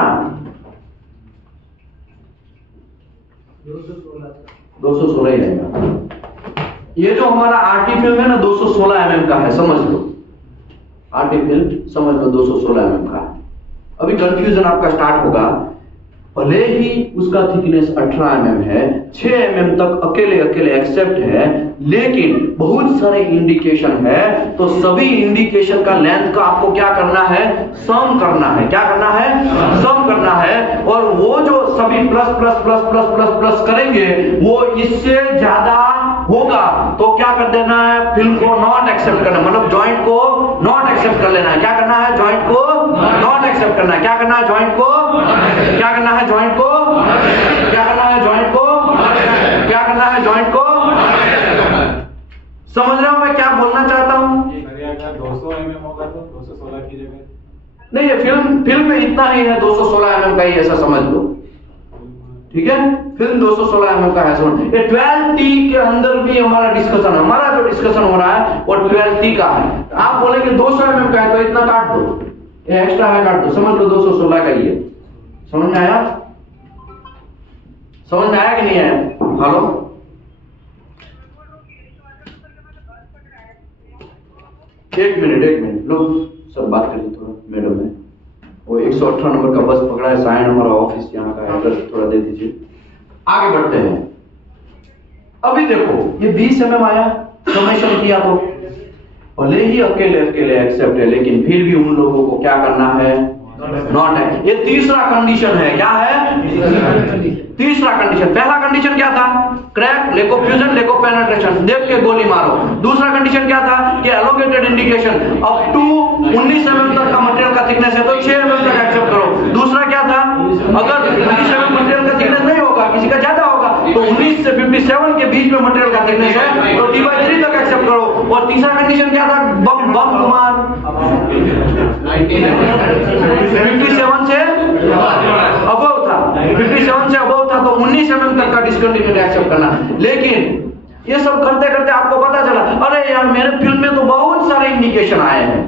216 ही रहेगा। ये जो हमारा आरटी फिल्म है ना 216 mm का है, समझ लो। आरटी फिल्म समझ लो 216 mm का है। अभी कंफ्यूजन आपका स्टार्ट होगा, भले ही उसका थिकनेस 18 mm है, 6 mm तक अकेले अकेले एक्सेप्ट है, लेकिन बहुत सारे इंडिकेशन है, तो सभी इंडिकेशन का लेंथ का आपको क्या करना है, सम करना है। क्या करना है, सम करना है। और वो जो सभी plus plus plus plus plus plus करेंगे, वो इससे ज्यादा होगा तो क्या कर देना है, फिल्म को नॉट एक्सेप्ट करना, मतलब जॉइंट को नॉट एक्सेप्ट कर लेना है। क्या करना है, जॉइंट को नॉट एक्सेप्ट करना है। क्या करना है, जॉइंट को क्या करना है, जॉइंट को क्या करना है, जॉइंट को क्या करना है, जॉइंट को। समझ रहे हो मैं क्या बोलना चाहता हूं? 200 mm होगा तो 216 की जगह नहीं, ये फिल्म में इतना ही है, 216 mm का ही, ऐसा समझ लो। ठीक है, फिल्म 216 mm का है। समझ, ये 12T के अंदर भी हमारा डिस्कशन है। हमारा जो डिस्कशन हो रहा है वो 12T का है। आप बोलेंगे 200 mm का है तो इतना काट दो, ये एक्स्ट्रा है काट दो, समझ लो 216 का ही है। समझ में आया? समझ में आया कि नहीं आया? हेलो, एक मिनट लोग सब बात करिए थोड़ा। मैडम है वो 118 नंबर का बस पकड़ा है, साइन हमारा ऑफिस यहाँ का एड्रेस थोड़ा दे दीजिए। आगे बढ़ते हैं। अभी देखो ये 20 mm आया, समेशन किया तो भले ही अकेले अकेले एक्सेप्ट है, लेकिन फिर भी उन लोगों को क्या करना है, नॉट है। ये तीसरा कंडीशन है। क्या है, तीसरा कंडीशन। पहला कंडीशन क्या था, crack, lack of fusion, lack of penetration, देख के गोली मारो। दूसरा कंडीशन क्या था कि elongated indication up to 19 mm तक का मटेरियल का थिकनेस है तो 6 mm तक एक्सेप्ट करो। दूसरा क्या था, अगर 19 mm मटेरियल का थिकनेस नहीं होगा, किसी का ज्यादा होगा, तो 19 से 57 के बीच में मटेरियल का थिकनेस है तो D/3 तक एक्सेप्ट करो। और तीसरा कंडीशन क्या था, बम कुमार 57 से अबव था, 57 से अबव था तो 19 mm तक का डिस्कंटिन्यूटी एक्सेप्ट करना। लेकिन ये सब करते करते आपको पता चला, अरे यार मेरे फिल्म में तो बहुत सारे इंडिकेशन आए हैं,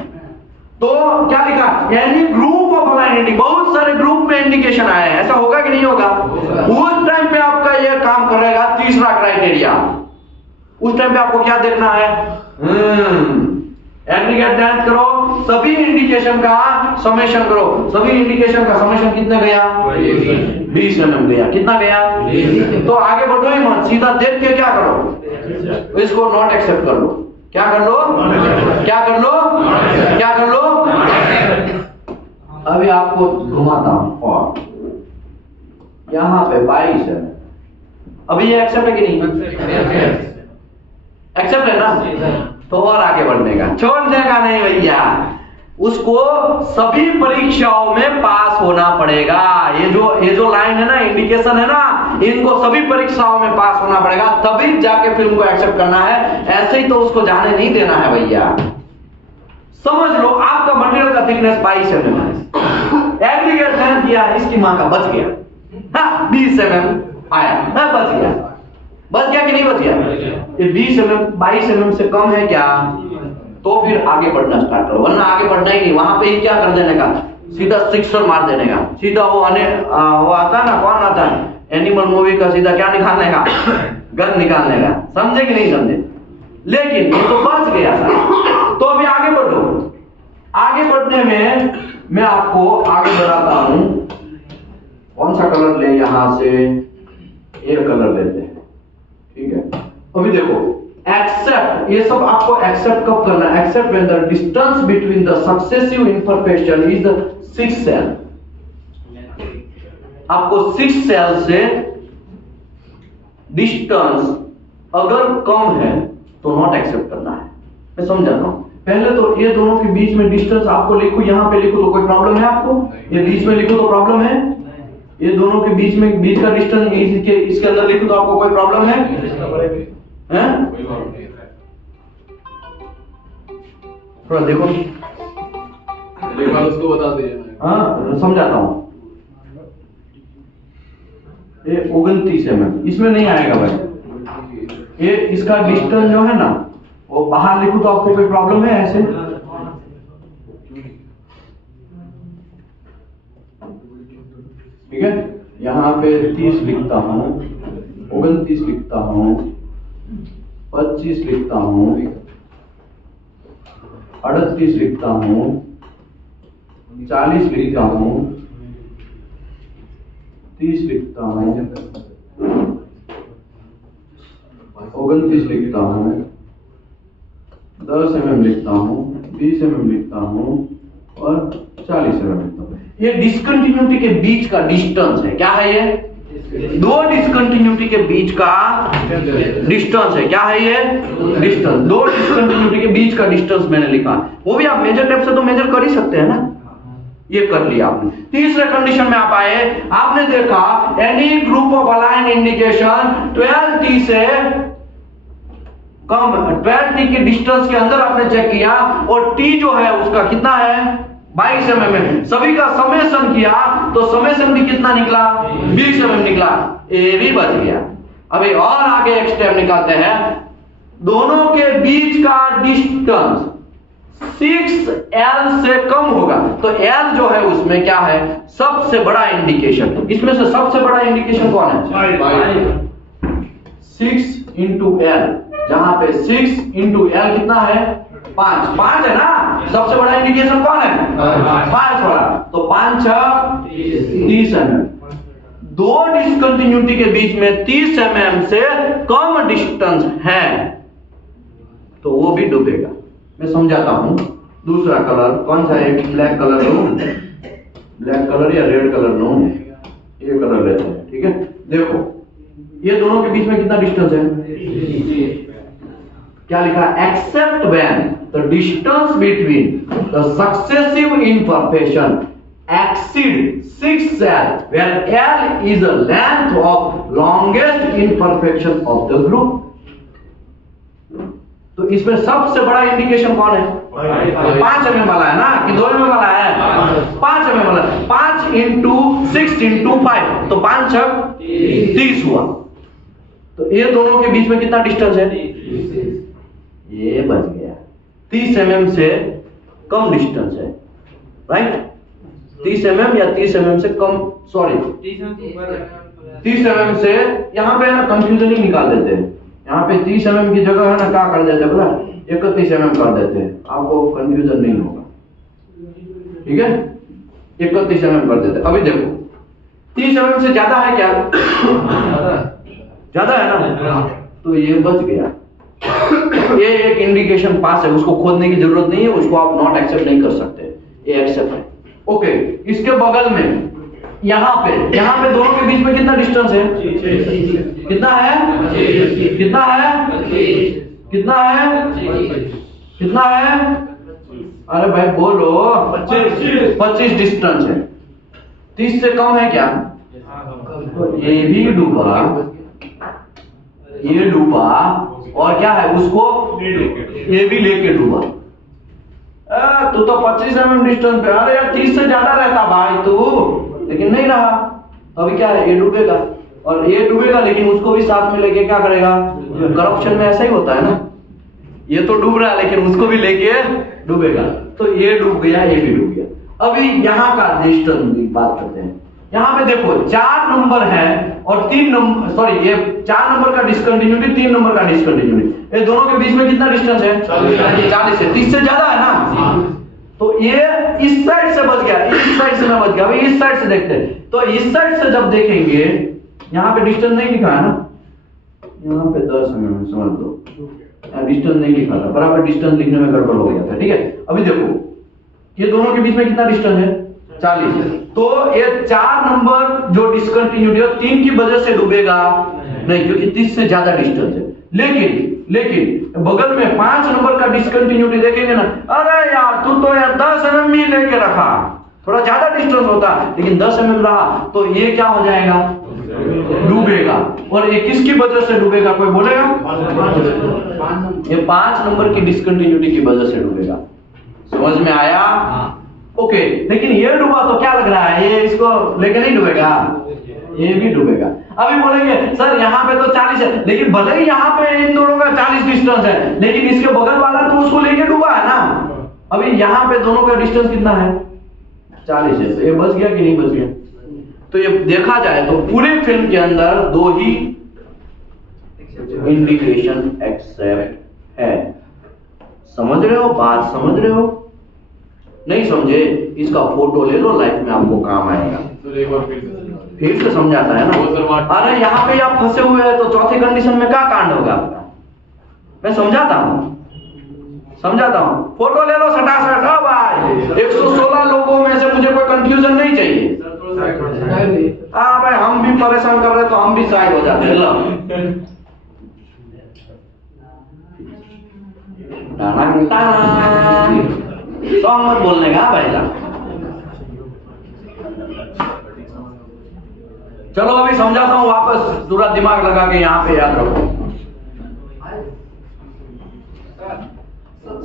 तो क्या लिखा, any group of align indication, बहुत सारे ग्रुप में इंडिकेशन आए हैं। ऐसा होगा कि नहीं होगा? उस टाइम पे आपका ये काम करेगा तीसरा क्राइटेरिया। उस टाइम पे आपको क्या देखना है, एग्रीगेट लेंथ करो, सभी इंडिकेशन का समेशन करो। सभी इंडिकेशन का समेशन कितना गया, 20 mm गया। कितना गया, तो आगे बढ़ो ही मत, सीधा देख के क्या करो, इसको नॉट एक्सेप्ट कर लो। क्या कर लो, क्या कर लो, क्या कर लो। अभी आपको घुमाता हूं, और यहां पे 22 है। अभी ये एक्सेप्ट है कि नहीं, एक्सेप्ट है ना, तो और आगे बढ़ने का, छोड़ने का नहीं भैया, उसको सभी परीक्षाओं में पास होना पड़ेगा। ये जो लाइन है ना, इंडिकेशन है ना, इनको सभी परीक्षाओं में पास होना पड़ेगा, तभी जाके फिल्म को एक्सेप्ट करना है। ऐसे ही तो उसको जाने नहीं देना है भैया। समझ लो आपका मटेरियल का थिकनेस 22 mm है, एग्रीगेट लेंथ दिया, इसकी मां का बच गया, 20 mm आया, बच गया। बच गया कि नहीं बच गया? ये 20 mm 22 mm से कम है क्या, तो फिर आगे बढ़ना स्टार्ट करो, वरना आगे बढ़ना ही नहीं। वहां पे ही क्या कर देने का, सीधा सिक्सर मार देने का, सीधा वो आता है ना, कौन आता है एनिमल मूवी का, सीधा क्या निकालने का, गन निकालने का। समझे कि नहीं समझे? लेकिन ये तो बच गया था। तो अभी आगे बढ़ो। आगे बढ़ने में मैं आपको आगे बढ़ाता हूं। कौन सा कलर ले, यहां से ये कलर लेते हैं, ठीक है। अभी देखो, एक्सेप्ट, ये सब आपको एक्सेप्ट कब करना है, accept when the distance between the successive imperfection is 6 L. आपको 6 सेल से डिस्टेंस अगर कम है तो नॉट एक्सेप्ट करना है। मैं समझाता हूं। पहले तो ये दोनों के बीच में डिस्टेंस आपको लिखो, यहां पे लिखो तो कोई प्रॉब्लम है आपको, ये बीच में लिखो तो प्रॉब्लम है, ये दोनों के बीच में बीच का डिस्टेंस इसके अंदर लिखो तो आपको कोई प्रॉब्लम है, हैं? थोड़ा देखो, एक बार उसको बता दीजिए। हाँ समझाता हूं। ये 29 mm इसमें नहीं आएगा भाई। ये इसका डिस्टेंस जो है ना, वो बाहर लिखो तो आपको कोई प्रॉब्लम है ऐसे? ठीक है, यहाँ पे 30 लिखता हूँ, 29 लिखता हूँ, 25 लिखता हूँ, 38 लिखता हूँ, 40 लिखता हूँ, 30 लिखता हूँ, 29 लिखता हूँ, 10 mm लिखता हूँ, 20 mm लिखता हूँ और 40 mm लिखता हूँ। ये डिस्कंटिन्यूटी के बीच का डिस्टेंस है। क्या है ये? दो डिस्कंटिन्यूटी के बीच का डिस्टेंस है। क्या है ये? डिस्टेंस। दो डिस्कंटिन्यूटी के बीच का डिस्टेंस मैंने लिखा। वो भी आप मेजर टेप से तो मेजर कर ही सकते हैं ना। ये कर लिया आपने। तीसरे कंडीशन में आप आए, आपने देखा any group of align indication 12T से कम, 12T के डिस्टेंस के अंदर आपने चेक किया और T जो है उसका कितना है? 22 mm है। सभी का समेशन किया तो समेशन भी कितना निकला? 20 mm निकला। ए भी बच गया। अभी और आगे एक स्टेप निकालते हैं। दोनों के बीच का डिस्टेंस 6L से कम होगा तो L जो है उसमें क्या है? सबसे बड़ा इंडिकेशन। इसमें से सबसे बड़ा इंडिकेशन कौन है? 6 into L, जहां पे 6 into L कितना है? 5 है ना। सबसे बड़ा इंडिकेशन कौन है? 5 वाला। तो 5 30 mm। दो डिस्कंटिन्यूटी के बीच में 30 mm से कम डिस्टेंस है तो वो भी डूबेगा। मैं समझाता हूं। दूसरा कलर कौन सा है? ब्लैक कलर लो, ब्लैक कलर या रेड कलर लो, ये कलर लेते हैं। ठीक है, देखो ये दोनों के बीच में कितना डिस्टेंस है? क्या लिखा? Accept when the distance between the successive imperfection exceed 6L where L is the length of longest imperfection of the group। तो इसमें सबसे बड़ा इंडिकेशन कौन है? 5 mm वाला है ना कि 2 mm वाला है? 5 mm वाला। 5 into 6 into 5 तो 5 6 30 हुआ। तो ये दोनों के बीच में कितना डिस्टेंस है? ये बच गया। 30 mm से कम डिस्टेंस है, राइट? 30 mm या 30 mm से कम, सॉरी 30 mm से, यहाँ पे ना कंफ्यूजन ही निकाल देते हैं। यहाँ पे 30 mm की जगह है ना क्या कर देते हैं बोला? 31 mm कर देते हैं, आपको कंफ्यूजन नहीं होगा। ठीक है, 31 mm कर देते हैं। अभी देखो 30 mm से ज्यादा है क्या? ज्यादा है ना, तो ये बच गया। ये एक इंडिकेशन पास है, उसको खोदने की जरूरत नहीं है, उसको आप नॉट एक्सेप्ट नहीं कर सकते, ये एक्सेप्ट है। ओके, इसके बगल में यहाँ पे दोनों के बीच में कितना डिस्टेंस है? कितना है? कितना है? कितना है? कितना है? अरे भाई बोलो। 25 डिस्टेंस है। 30 से कम है क्या? तो ये भी डूबा, ये डूबा, और क्या है उसको? ये भी लेके डूबा। तू तो 25 mm डिस्टेंस पे, अरे यार 30 से ज्यादा रहता भाई तू, लेकिन नहीं रहा। अभी क्या है? ये डूबेगा और ये डूबेगा, लेकिन उसको भी साथ में लेके क्या करेगा? करप्शन में ऐसा ही होता है ना, ये तो डूब रहा है लेकिन उसको भी लेके डूबेगा। तो ये डूब गया, ये भी डूब गया। अभी यहाँ का डिस्टेंस की बात करते हैं। यहाँ पे देखो 4 नंबर है और 3 नंबर, सॉरी ये 4 नंबर का डिस्कंटिन्यूटी, 3 नंबर का डिस्कंटिन्यूटी, ये दोनों के बीच में कितना डिस्टेंस है? 40 है। 30 से ज्यादा है ना, तो ये इस साइड से बच गया, इस साइड से मैं बच गया। अभी इस साइड से देखते हैं, तो इस साइड से जब देखेंगे, यहाँ पे डिस्टेंस नहीं लिखा है ना, यहाँ पे 10 mm समझ लो, डिस्टेंस नहीं लिखा था, बराबर डिस्टेंस लिखने में गड़बड़ हो गया था। ठीक है, अभी देखो ये दोनों के बीच में कितना डिस्टेंस है? 40 है। तो ये 4 नंबर जो डिस्कंटिन्यूटी है 3 की वजह से डूबेगा नहीं, क्योंकि 30 से ज्यादा डिस्टेंस है। लेकिन बगल में 5 नंबर का डिस्कंटिन्यूटी देखेंगे ना, अरे यार तू तो यार 10 mm ही लेके रखा, थोड़ा ज्यादा डिस्टेंस होता, लेकिन 10 mm रहा, तो ये क्या हो जाएगा? डूबेगा। और ये किसकी वजह से डूबेगा, कोई बोलेगा? ये 5 नंबर की डिस्कंटिन्यूटी की वजह से डूबेगा। समझ में आया? ओके, लेकिन ये डूबा तो क्या लग रहा है, ये इसको लेके नहीं डूबेगा, ये भी डूबेगा। अभी बोलेंगे सर यहाँ पे तो 40 है, लेकिन भले ही यहाँ पे इन दोनों का 40 डिस्टेंस है, लेकिन इसके बगल वाला तो उसको लेके डूबा है ना। अभी यहाँ पे दोनों का डिस्टेंस कितना है? 40 है, तो ये बच गया कि नहीं बच गया? तो ये देखा जाए तो पूरे फिल्म के अंदर 2 ही इंडिकेशन एक्सेप्ट है। समझ रहे हो बात? समझ रहे हो? नहीं समझे? इसका फोटो ले लो, लाइफ में आपको काम आएगा। सर एक बार फिर से समझाता है वो सर ना। वहाँ- अरे यहाँ पे आप फंसे हुए हैं तो चौथी कंडीशन में क्या कांड होगा आपका? मैं समझाता हूँ फोटो ले लो सटासट। अब भाई 116 लोगों में से मुझे कोई कंफ्यूजन नहीं चाहिए। हाँ भाई, हम भी परेशान कर रहे तो हम भी साइड हो जाते हैं। लो सॉन्ग मत बोलने का भाई साहब। चलो अभी समझाता हूँ वापस, पूरा दिमाग लगा के यहाँ पे याद रखो।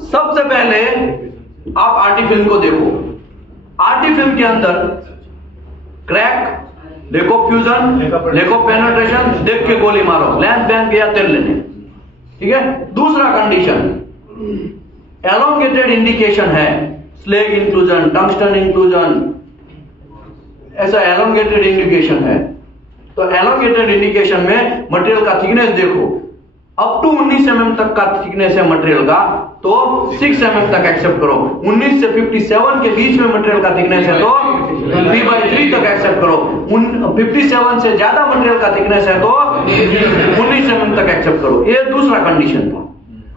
सबसे पहले आप आर्टी फिल्म को देखो। आर्टी फिल्म के अंदर क्रैक देखो, फ्यूजन देखो, पेनिट्रेशन देख के गोली मारो, लेंथ बैंक या तेल लेने। ठीक है। दूसरा कंडीशन एलोंगेटेड इंडिकेशन है, स्लेग इंक्लूजन, टंगस्टन इंक्लूजन, ऐसा एलोंगेटेड इंडिकेशन है। तो एलोंगेटेड इंडिकेशन में मटेरियल का थिकनेस देखो, अप टू 19 mm तक का थिकनेस है मटेरियल का तो 6 mm तक एक्सेप्ट करो। 19 से 57 के बीच में मटेरियल का थिकनेस है तो 3/3 तक एक्सेप्ट करो। 57 से ज्यादा मटेरियल का थिकनेस है तो 19 mm तक एक्सेप्ट करो। ये दूसरा कंडीशन था।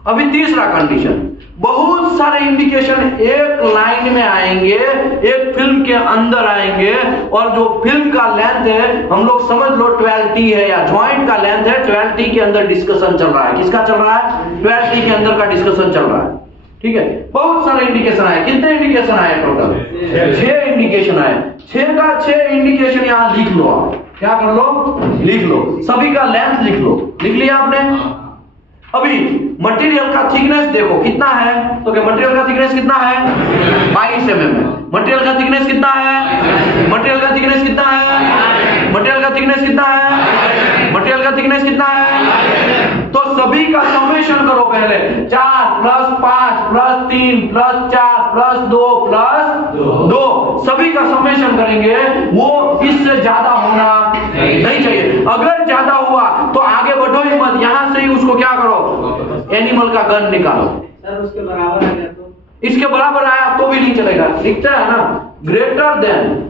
अभी तीसरा कंडीशन, बहुत सारे इंडिकेशन एक लाइन में आएंगे, एक फिल्म के अंदर आएंगे, और जो फिल्म का लेंथ है हम लोग समझ लो 12T है या जॉइंट का लेंथ है, 12T के अंदर डिस्कशन चल रहा है। किसका चल रहा है? 12T के अंदर का डिस्कशन चल रहा है। ठीक है। बहुत सारे इंडिकेशन आए। कितने इंडिकेशन आए टोटल? 6 इंडिकेशन आए। 6 का 6 इंडिकेशन यहां लिख लो। आप क्या कर लो? लिख लो। सभी का लेंथ लिख लो। लिख लिया आपने? अभी मटेरियल का थिकनेस देखो कितना है, तो क्या मटेरियल का थिकनेस कितना है? 22 mm है। मटेरियल का थिकनेस कितना है? मटेरियल का थिकनेस कितना है? मटेरियल का थिकनेस कितना है? मटेरियल का थिकनेस कितना है? तो सभी का समेशन करो पहले। 4 + 5 + 3 + 4 + 2 + 2 सभी का समेशन करेंगे। वो इससे ज्यादा होना नहीं चाहिए। अगर ज्यादा हुआ तो आगे बढ़ो ही मत, यहां से ही उसको क्या करो, एनिमल का गन निकालो। सर उसके बराबर आ गया तो? इसके बराबर आया तो भी नहीं चलेगा। दिखता है ना, greater than,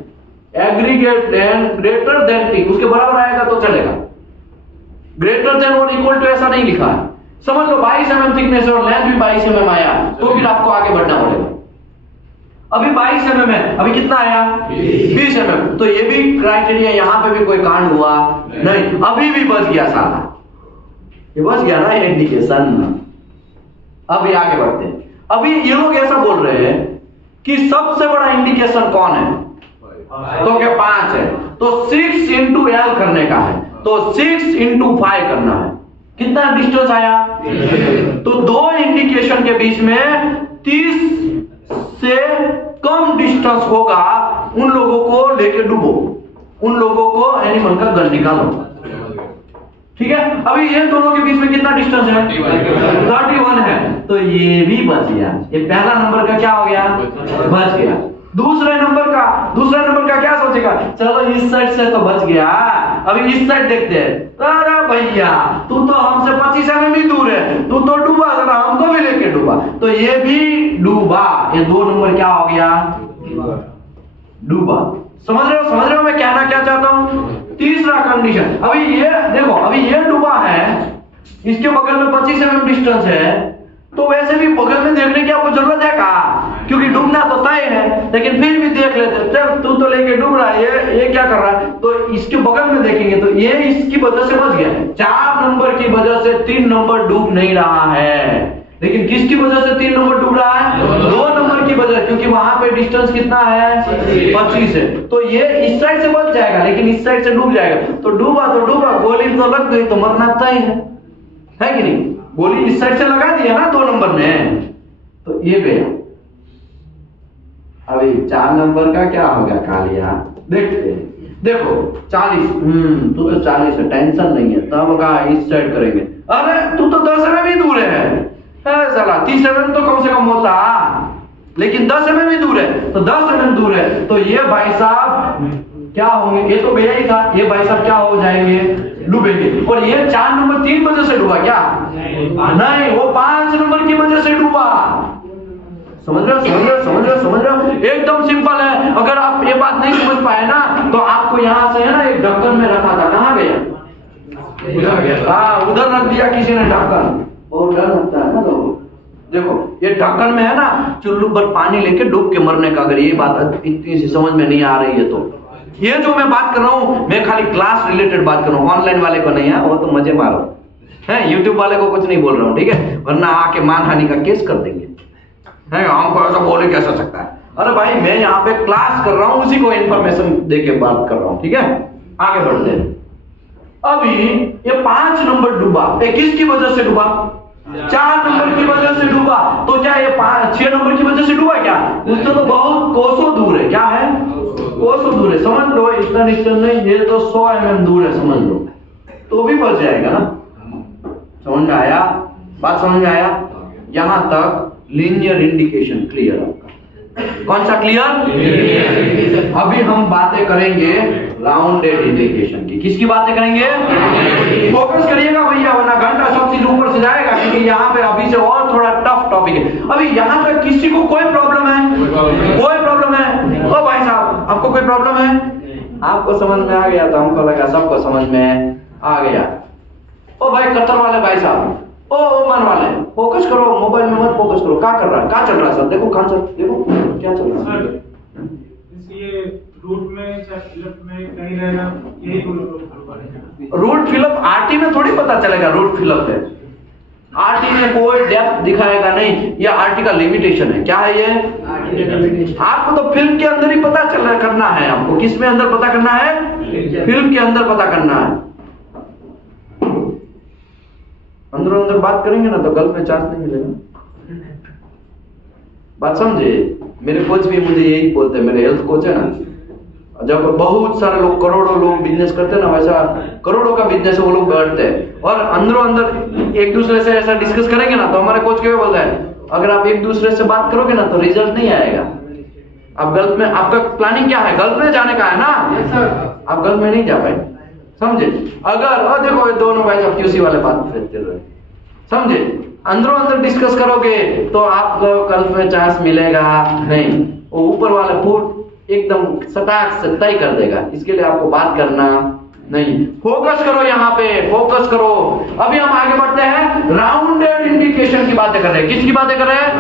aggregate than, greater than T, उसके बराबर आएगा तो चलेगा। ग्रेटर देन और इक्वल टू ऐसा नहीं लिखा है। समझ लो 22 mm थिकनेस और लेंथ भी 22 mm आया तो फिर आपको आगे बढ़ना पड़ेगा। अभी 22 mm है, अभी कितना आया? 20 mm। तो ये भी क्राइटेरिया, यहां पे भी कोई कांड हुआ नहीं, अभी भी बच गया सारा। ये बच गया ना इंडिकेशन। अभी आगे बढ़ते हैं। अभी ये लोग ऐसा बोल रहे हैं कि सबसे बड़ा इंडिकेशन कौन है? तो क्या 5 है, तो 6 × L करने का है, तो 6 × 5 करना है। कितना डिस्टेंस आया? तो 2 इंडिकेशन के बीच में 30 से कम डिस्टेंस होगा, उन लोगों को लेके डूबो, उन लोगों को एनिमल का गन निकालो। ठीक है। अभी ये दोनों के बीच में कितना डिस्टेंस है? 31 है। तो ये भी बच गया। ये पहला नंबर का क्या हो गया? बच गया। दूसरे नंबर का क्या सोचेगा? चलो इस साइड से तो बच गया, अभी इस साइड देखते हैं। अरे भैया तू तो हमसे 25 mm ही दूर है, तू तो डूबा, जरा हमको भी लेके डूबा। तो ये भी डूबा। ये 2 नंबर क्या हो गया? डूबा। समझ रहे हो मैं कहना क्या चाहता हूं? तीसरा कंडीशन, अभी ये देखो, अभी ये डूबा है, इसके बगल में 25 mm डिस्टेंस है, तो वैसे भी बगल में देखने की आपको जरूरत है का? क्योंकि डूबना तो तय है, लेकिन फिर भी देख लेते। चल तू तो लेके डूब रहा है, ये क्या कर रहा है, तो इसके बगल में देखेंगे तो ये इसकी वजह से बच गया। 4 नंबर की वजह से 3 नंबर डूब नहीं रहा है, लेकिन किसकी वजह से 3 नंबर डूब रहा है? 2 नंबर की वजह, क्योंकि वहां पे डिस्टेंस कितना है? 25 है। तो ये इस साइड से बच जाएगा, लेकिन इस साइड से डूब जाएगा। तो डूबा, गोली तो लग गई तो मरना तय है कि नहीं? गोली इस साइड से लगा दिया ना 2 नंबर में, तो ये गया। अभी 4 नंबर का क्या होगा कालिया? देखते हैं। देखो 40, तू तो 40 है, टेंशन नहीं है, तब का इस साइड करेंगे। अरे तू तो 10 mm भी दूर है साला, 30 mm तो कम से कम होता, लेकिन 10 mm भी दूर है। तो 10 mm दूर है, तो ये भाई साहब क्या होंगे? ये तो गया ही था, ये भाई साहब क्या हो जाएंगे? डूबेंगे। और ये 4 नंबर 3 वजह से डूबा क्या? नहीं, वो 5 नंबर की वजह से डूबा। समझ रहे हो? एकदम सिंपल है। अगर आप ये बात नहीं समझ पाए ना तो आपको यहाँ से है ना एक ढक्कन में रखा था, कहाँ गया? हाँ, उधर रख दिया किसी ने ढक्कन। बहुत डर लगता है ना लोगों। देखो ये ढक्कन में है ना चुल्लू पर पानी लेके डूब के मरने का। अगर ये बात इतनी सी समझ में नहीं आ रही है तो ये जो मैं बात कर रहा हूँ, मैं खाली क्लास रिलेटेड बात कर रहा हूँ, ऑनलाइन वाले को नहीं है, वो तो मजे मारो है। यूट्यूब वाले को कुछ नहीं बोल रहा हूँ, ठीक है? वरना आके मानहानि का केस कर देंगे। है हमको ऐसा बोले कैसा सकता है? अरे भाई मैं यहाँ पे क्लास कर रहा हूँ, उसी को इन्फॉर्मेशन दे के बात कर रहा हूँ, ठीक है? आगे बढ़ते हैं। अभी ये 5 नंबर डूबा, ये किसकी वजह से डूबा? 4 नंबर की वजह से डूबा। तो क्या ये 6 नंबर की वजह से डूबा क्या? उससे तो बहुत कोसों दूर है। क्या है? कोसों दूर है। समझ लो, इतना डिस्टेंस नहीं, ये तो 100 mm दूर है, समझ लो, तो भी बच जाएगा ना। समझ में आया? बात समझ में आया? यहां तक लीनियर इंडिकेशन क्लियर आपका। कौन सा क्लियर? अभी हम बातें करेंगे राउंडेड इंडिकेशन की। किसकी बातें करेंगे? फोकस करिएगा भैया, वरना घंटा सब चीज ऊपर से जाएगा, क्योंकि यहाँ पे अभी से और थोड़ा टफ टॉपिक है। अभी यहाँ पे किसी को कोई प्रॉब्लम है? कोई प्रॉब्लम है? ओ भाई साहब, आपको कोई प्रॉब्लम है? आपको समझ में आ गया तो हमको लगा सबको समझ में आ गया। ओ भाई कतर वाले भाई साहब, ओ मन वाले, फोकस करो, मोबाइल में मत फोकस करो। क्या कर रहा है? क्या चल रहा है सर? देखो कहाँ चल, देखो क्या चल रहा है? ये रूट में लेफ्ट में कहीं रहना, यही रूट फिलअप आरटी में थोड़ी पता चलेगा रूट फिलअप है। आरटी में कोई डेप्थ दिखाएगा नहीं, ये आरटी का लिमिटेशन है। क्या है ये? आपको तो फिल्म के अंदर ही पता चल करना है। आपको किस में अंदर पता करना है? फिल्म के अंदर पता करना है। अंदर अंदर बात करेंगे ना तो गल्फ में चांस नहीं मिलेगा। बात समझे? मेरे कोच भी मुझे यही बोलते हैं, मेरे हेल्थ कोच है ना, जब बहुत सारे लोग, करोड़ों लोग बिजनेस करते हैं ना, वैसा करोड़ों का बिजनेस है, वो लोग बैठते हैं और अंदरों अंदर एक दूसरे से ऐसा डिस्कस करेंगे ना, तो हमारे कोच क्या बोलता है, अगर आप एक दूसरे से बात करोगे ना तो रिजल्ट नहीं आएगा। आप गल्फ में, आपका प्लानिंग क्या है? गल्फ में जाने का है ना? आप गल्फ में नहीं जा पाए, समझे? अगर देखो ये दोनों भाई सब क्यूसी वाले बात करते रहे, समझे? अंदरों अंदर डिस्कस करोगे तो आपको गल्फ में चांस मिलेगा नहीं। वो ऊपर वाला फुट एकदम सटाक से तय कर देगा। इसके लिए आपको बात करना नहीं, फोकस करो यहाँ पे, फोकस करो। अभी हम आगे बढ़ते हैं, राउंडेड इंडिकेशन की बातें कर रहे हैं। किसकी बातें कर रहे हैं?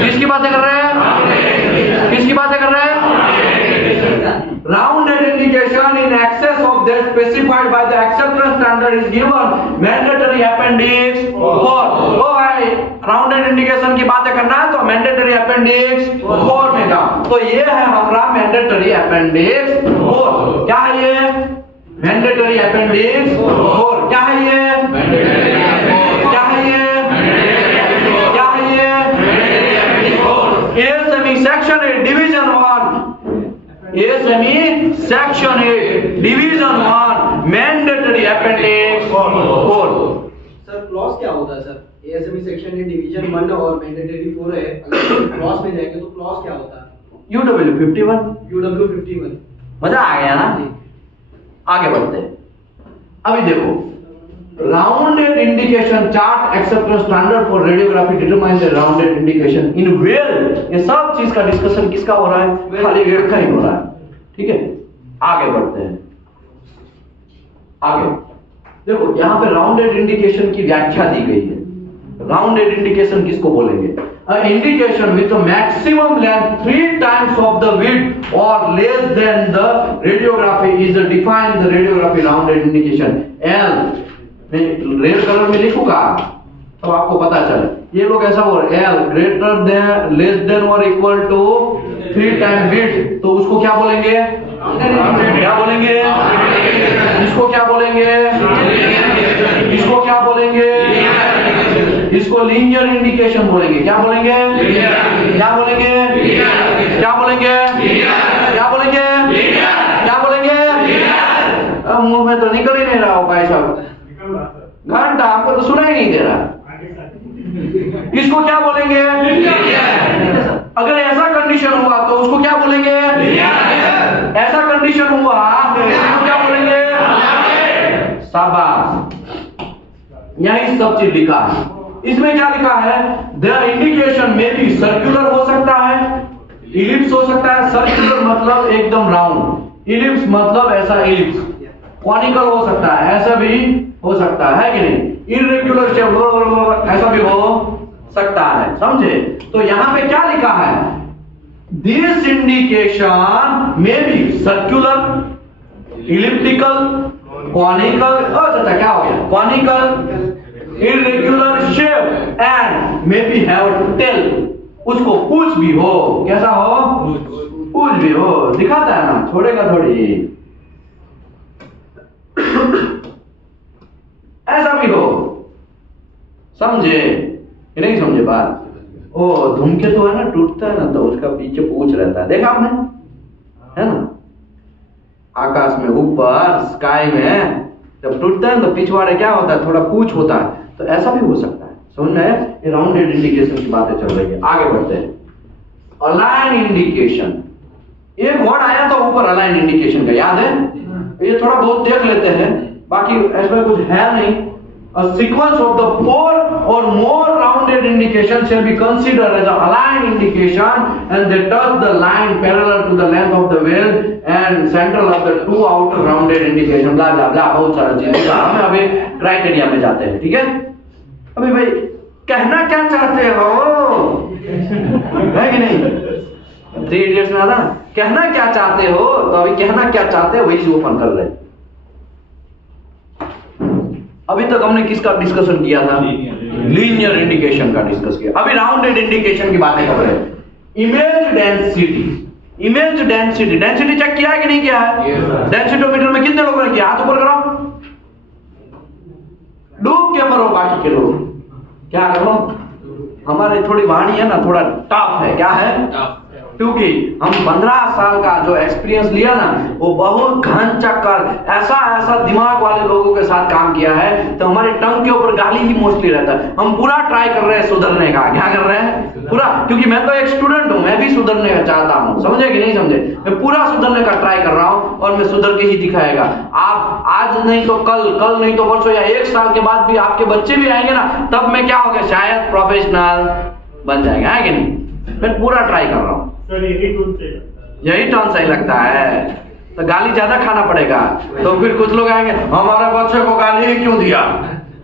किसकी बातें कर रहे हैं? किसकी बातें कर रहे हैं? Rounded indication in excess of that specified by the acceptance standard is given mandatory appendix 4। तो भाई राउंडेड इंडिकेशन की बातें करना है तो मैंडेटरी अपेंडिक्स 4 में जाओ। तो ये है हमारा मैंडेटरी अपेंडिक्स 4। क्या है ये? Mandatory appendix 4। क्या है ये? क्या है ये? क्या है ये? A semi section 8 division 1, a semi section 8 division 1 mandatory appendix 4। Sir clause क्या होता है sir? ASME section A division 1 और मैंडेटरी 4 है, अगर क्लॉज में जाएंगे तो क्लॉज क्या होता है? UW 51। UW 51। मजा आ गया ना? आगे बढ़ते हैं। अभी देखो, rounded indication chart acceptance standard for radiography determine the rounded indication in well. ये सब चीज का डिस्कशन किसका हो रहा है? खाली वेल का ही हो रहा है, ठीक है? आगे बढ़ते हैं। आगे देखो, यहाँ पे राउंडेड इंडिकेशन की व्याख्या दी गई है। राउंडेड इंडिकेशन किसको बोलेंगे? Indication with maximum length 3 times of the width or less than the radiography is defined the radiography rounded indication L। मैं रेड कलर में लिखूंगा तो आपको पता चले। ये लोग ऐसा बोल रहे हैं, L greater than, less than or equal to 3 times width, तो उसको क्या बोलेंगे? क्या बोलेंगे? इसको क्या बोलेंगे? इसको क्या बोलेंगे? इसको लीनियर इंडिकेशन बोलेंगे। क्या बोलेंगे? क्या बोलेंगे? क्या बोलेंगे? क्या बोलेंगे? क्या बोलेंगे? मुंह में तो निकल ही नहीं रहा हो भाई साहब, घंटा आपको तो सुना ही नहीं दे रहा। इसको क्या बोलेंगे? अगर ऐसा कंडीशन हुआ तो उसको क्या बोलेंगे? ऐसा कंडीशन हुआ तो उसको क्या बोलेंगे? शाबाश, यही सब चीज लिखा है। इसमें क्या लिखा है? द इंडिकेशन में भी सर्कुलर हो सकता है, इलिप्स हो सकता है। सर्कुलर मतलब एकदम राउंड, इलिप्स मतलब ऐसा इलिप्स, कॉनिकल हो सकता है, ऐसा भी हो सकता है कि नहीं? इरेगुलर शेप ऐसा भी हो सकता है, समझे? तो यहां पे क्या लिखा है? दिस इंडिकेशन में भी सर्कुलर, इलिप्टिकल, कॉनिकल, अच्छा क्या हो गया? Conical, irregular shape and may be have tail, उसको पूछ भी हो। कैसा हो? पूछ भी हो। दिखाता है ना, छोड़ेगा थोड़ी। ऐसा भी हो, समझे कि नहीं समझे बात? ओ धूमकेतु है ना, टूटता है ना तो उसका पीछे पूछ रहता है, देखा आपने? है ना, आकाश में ऊपर स्काई में जब टूटता है तो पिछवाड़े क्या होता है? थोड़ा पूछ होता है। तो ऐसा भी हो सकता है, समझ में आया? ये राउंडेड इंडिकेशन की बातें चल रही है। आगे बढ़ते हैं। अलाइन इंडिकेशन, एक वर्ड आया था ऊपर अलाइन इंडिकेशन का, याद है? ये थोड़ा बहुत देख लेते हैं, बाकी इसमें कुछ है नहीं। A sequence of the 4 or more rounded indications shall be considered as an aligned indication, and they touch the line parallel to the length of the veil and central of the 2 outer rounded indication. blah blah blah, बहुत सारा चीज। हम अभी क्राइटेरिया में जाते हैं, ठीक है? अभी भाई कहना क्या चाहते हो, है कि नहीं? 3 इडियट्स में आता ना, कहना क्या चाहते हो, तो अभी कहना क्या चाहते हो वही से ओपन कर रहे हैं। अभी तक हमने किसका डिस्कशन किया था? लीनियर इंडिकेशन का डिस्कस किया। अभी राउंडेड इंडिकेशन की बातें कर रहे हैं। Image density, image density, density check किया है कि नहीं किया है? डेंसिटोमीटर में कितने लोगों ने किया? हाथ ऊपर करो, डूब के मरो बाकी के लोग। क्या करो? हमारी थोड़ी वाणी है ना, थोड़ा टफ है। क्या है? क्योंकि हम 15 साल का जो एक्सपीरियंस लिया ना, वो बहुत घन चक्कर ऐसा दिमाग वाले लोगों के साथ काम किया है, तो हमारी टंग के ऊपर गाली ही मोस्टली रहता है। हम पूरा ट्राई कर रहे हैं सुधरने का। क्या कर रहे हैं? पूरा, क्योंकि मैं तो एक स्टूडेंट हूं, मैं भी सुधरने का चाहता हूं, समझे कि नहीं समझे? मैं पूरा सुधरने का ट्राई कर रहा हूं और मैं सुधर के ही दिखाएगा। आप आज नहीं तो कल, कल नहीं तो परसों, या 1 साल के बाद भी आपके बच्चे भी आएंगे ना, तब मैं क्या हो गया? शायद प्रोफेशनल बन जाएगा, है कि नहीं? मैं पूरा ट्राई कर रहा हूं। यही टर्न सही लगता है, तो गाली ज्यादा खाना पड़ेगा। तो फिर कुछ लोग आएंगे, हमारे बच्चे को गाली ही क्यों दिया,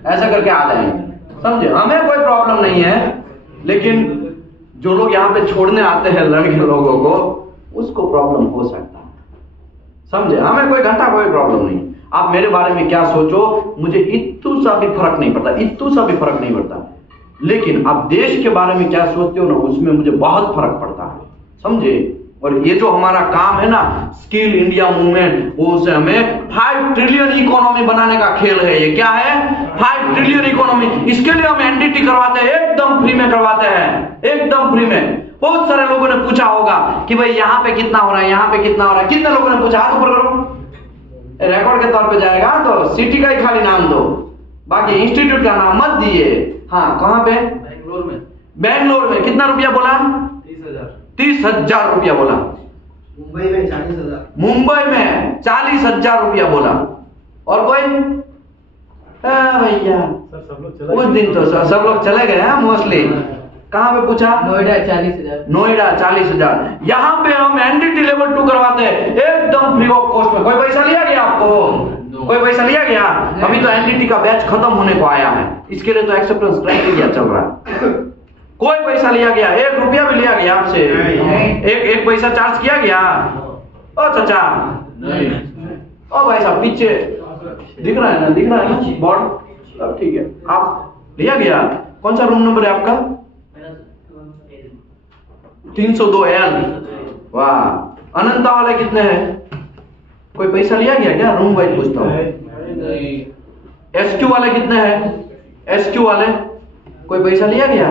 ऐसा करके आ जाएंगे, समझे? हमें कोई प्रॉब्लम नहीं है, लेकिन जो लोग यहाँ पे छोड़ने आते हैं लड़के लोगों को, उसको प्रॉब्लम हो सकता है, समझे? हमें कोई घंटा कोई प्रॉब्लम नहीं। आप मेरे बारे में क्या सोचो, मुझे इत्तू सा भी फर्क नहीं पड़ता, इत्तू सा भी फर्क नहीं पड़ता। लेकिन आप देश के बारे में क्या सोचते हो ना, उसमें मुझे बहुत फर्क पड़ता है, समझे? और ये जो हमारा काम है ना, स्किल इंडिया मूवमेंट, वो उसे हमें 5 ट्रिलियन इकोनॉमी बनाने का खेल है। ये क्या है? 5 ट्रिलियन इकोनॉमी। इसके लिए हम एनडीटी करवाते हैं, एकदम फ्री में करवाते हैं, एकदम फ्री में। बहुत सारे लोगों ने पूछा होगा कि भाई यहाँ पे कितना हो रहा है, यहाँ पे कितना हो रहा है। कितने लोगों ने पूछा? हाथ ऊपर करो। रिकॉर्ड के तौर पे जाएगा तो सिटी का ही खाली नाम दो, बाकी इंस्टीट्यूट का नाम मत दिए। हाँ, कहाँ पे? बैंगलोर में। बैंगलोर में कितना रुपया बोला? 30,000 रुपया बोला। मुंबई में 40,000। मुंबई में 40,000 रुपया बोला। और कोई? भैया उस दिन तो सब लोग चले गए हैं मोस्टली। कहाँ पे पूछा? नोएडा 40,000। नोएडा 40,000। यहाँ पे हम एनडीटी लेवल 2 करवाते हैं, एकदम फ्री ऑफ कॉस्ट में। कोई पैसा लिया गया आपको? कोई पैसा लिया गया? अभी तो एनडीटी का बैच खत्म होने को आया है, इसके लिए तो एक्सेप्टेंस क्राइटेरिया चल रहा है। कोई पैसा लिया गया? 1 रुपया भी लिया गया आपसे? एक पैसा चार्ज किया गया? ओ चाचा नहीं। ओ भाई साहब, पीछे दिख रहा है ना, दिख रहा है ना बोर्ड? अब ठीक है, आप लिया गया? कौन सा रूम नंबर है आपका? 302L। वाह, अनंता वाले कितने हैं? कोई पैसा लिया गया क्या? रूम वाइज पूछता हूँ। SQ वाले कितने हैं? SQ वाले कोई पैसा लिया गया?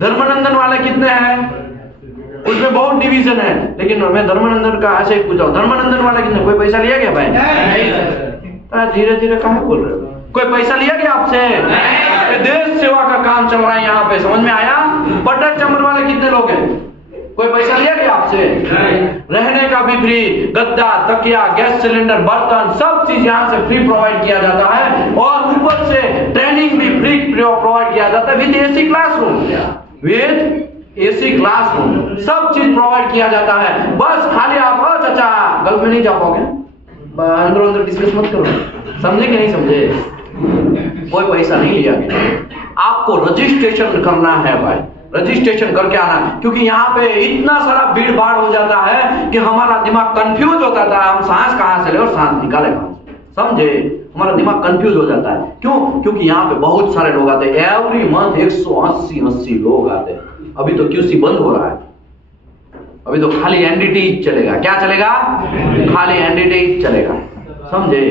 धर्मानंदन वाले कितने हैं? उसमें बहुत डिवीजन है, लेकिन मैं धर्मानंदन का ऐसे ही पूछा हूँ। धर्मानंदन वाले कितने? कोई पैसा लिया गया भाई? धीरे धीरे कहाँ बोल रहे हो? कोई पैसा लिया गया आपसे? देश सेवा का काम चल रहा है यहाँ पे, समझ में आया? बटर चमर वाले कितने लोग हैं? कोई पैसा लिया गया आपसे? रहने का भी फ्री, गद्दा, तकिया, गैस सिलेंडर, बर्तन, सब चीज यहाँ से फ्री प्रोवाइड किया जाता है और ऊपर से ट्रेनिंग भी फ्री प्रोवाइड किया जाता है with AC classroom, with AC classroom, सब चीज प्रोवाइड किया जाता है। बस खाली आप चाचा गल्फ में नहीं जा पाओगे, अंदर अंदर डिस्कस मत करो, समझे कि नहीं समझे? कोई पैसा नहीं लिया गया। आपको रजिस्ट्रेशन करना है भाई, रजिस्ट्रेशन करके आना, क्योंकि यहाँ पे इतना सारा भीड़ भाड़ हो जाता है कि हमारा दिमाग कंफ्यूज हो जाता है, हम सांस कहाँ से ले और सांस निकाले कहाँ से, समझे? हमारा दिमाग कंफ्यूज हो जाता है। क्यों? क्योंकि यहाँ पे बहुत सारे लोग आते हैं, एवरी मंथ 180 लोग आते हैं। अभी तो QC बंद हो रहा है, अभी तो खाली एनडीटी चलेगा। क्या चलेगा? खाली एनडीटी चलेगा, समझे?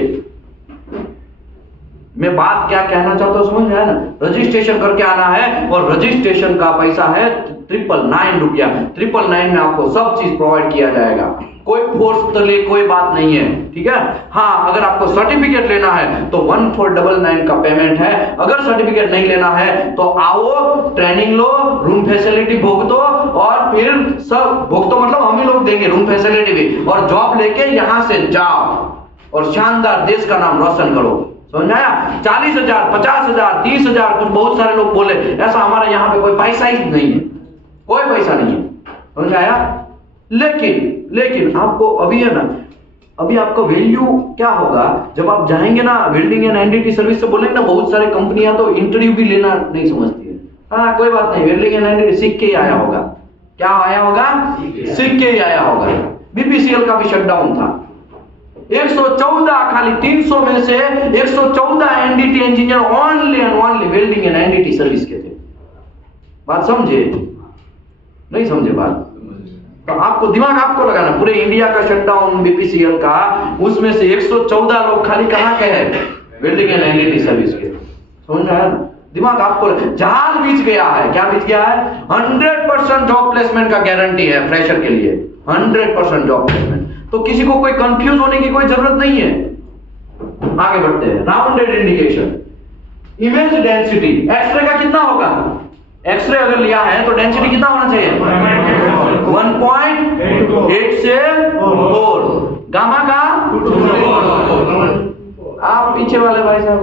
मैं बात क्या कहना चाहता हूं समझ में आया ना? रजिस्ट्रेशन करके आना है और रजिस्ट्रेशन का पैसा है 999 रुपया। 999 में आपको सब चीज प्रोवाइड किया जाएगा, कोई फोर्स तो ले कोई बात नहीं है, ठीक है? हाँ, अगर आपको सर्टिफिकेट लेना है तो 1499 का पेमेंट है। अगर सर्टिफिकेट नहीं लेना है तो आओ, ट्रेनिंग लो, रूम फैसिलिटी भुगतो और फिर सब भुगतो, मतलब हम ही लोग देंगे रूम फैसिलिटी भी, और जॉब लेके यहां से जाओ और शानदार देश का नाम रोशन करो। समझ आया? 40,000, 50,000, 30,000, कुछ बहुत सारे लोग बोले, ऐसा हमारे यहाँ पे कोई पैसा ही नहीं है, कोई पैसा नहीं है। समझ आया? लेकिन आपको अभी है ना, अभी आपका वैल्यू क्या होगा जब आप जाएंगे ना बिल्डिंग एंड एनडीटी सर्विस से, बोलेंगे ना बहुत सारे कंपनियां तो इंटरव्यू भी लेना नहीं समझती है। हाँ, कोई बात नहीं, बिल्डिंग एंड एनडीटी सीख के ही आया होगा। क्या आया होगा? सीख के ही आया होगा। बीपीसीएल का भी शटडाउन था, 114, खाली 300 में से 114 NDT engineer only and only building and NDT service के थे। बात समझे? नहीं समझे बात? तो आपको दिमाग आपको लगाना, पूरे इंडिया का शटडाउन बीपीसीएल का, उसमें से 114 लोग खाली कहां के हैं? बिल्डिंग एंड एनडीटी सर्विस के। समझ रहा है ना? दिमाग आपको, जहाज बीच गया है। क्या बीच गया है? 100% जॉब प्लेसमेंट का गारंटी है फ्रेशर के लिए, 100% जॉब प्लेसमेंट। तो किसी को कोई कंफ्यूज होने की कोई जरूरत नहीं है। आगे बढ़ते हैं। Rounded indication, image density, X ray का कितना होगा? एक्सरे अगर लिया है तो डेंसिटी कितना होना चाहिए? 1.8 से 4। गामा का? आप पीछे वाले भाई साहब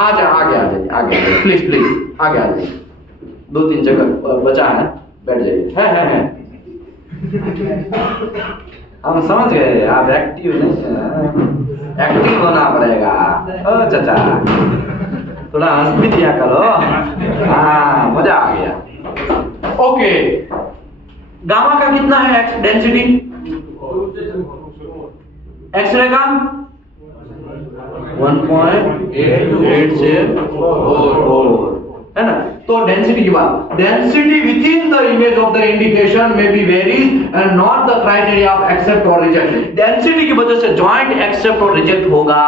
आगे आ जाइए, प्लीज आगे आ जाइए, 2-3 जगह बचा है, बैठ जाइए। है हम समझ गए, आप एक्टिव नहीं, एक्टिव होना पड़ेगा। ओ चाचा, थोड़ा हंस भी दिया करो। हाँ, मजा आ गया। ओके, गामा का कितना है डेंसिटी? एक्सरे का 1.8 से 4 है ना? तो डेंसिटी की बात, density within the image of the indication में be varies and not the criteria of accept और रिजेक्ट। डेंसिटी की वजह से जॉइंट एक्सेप्ट और रिजेक्ट होगा।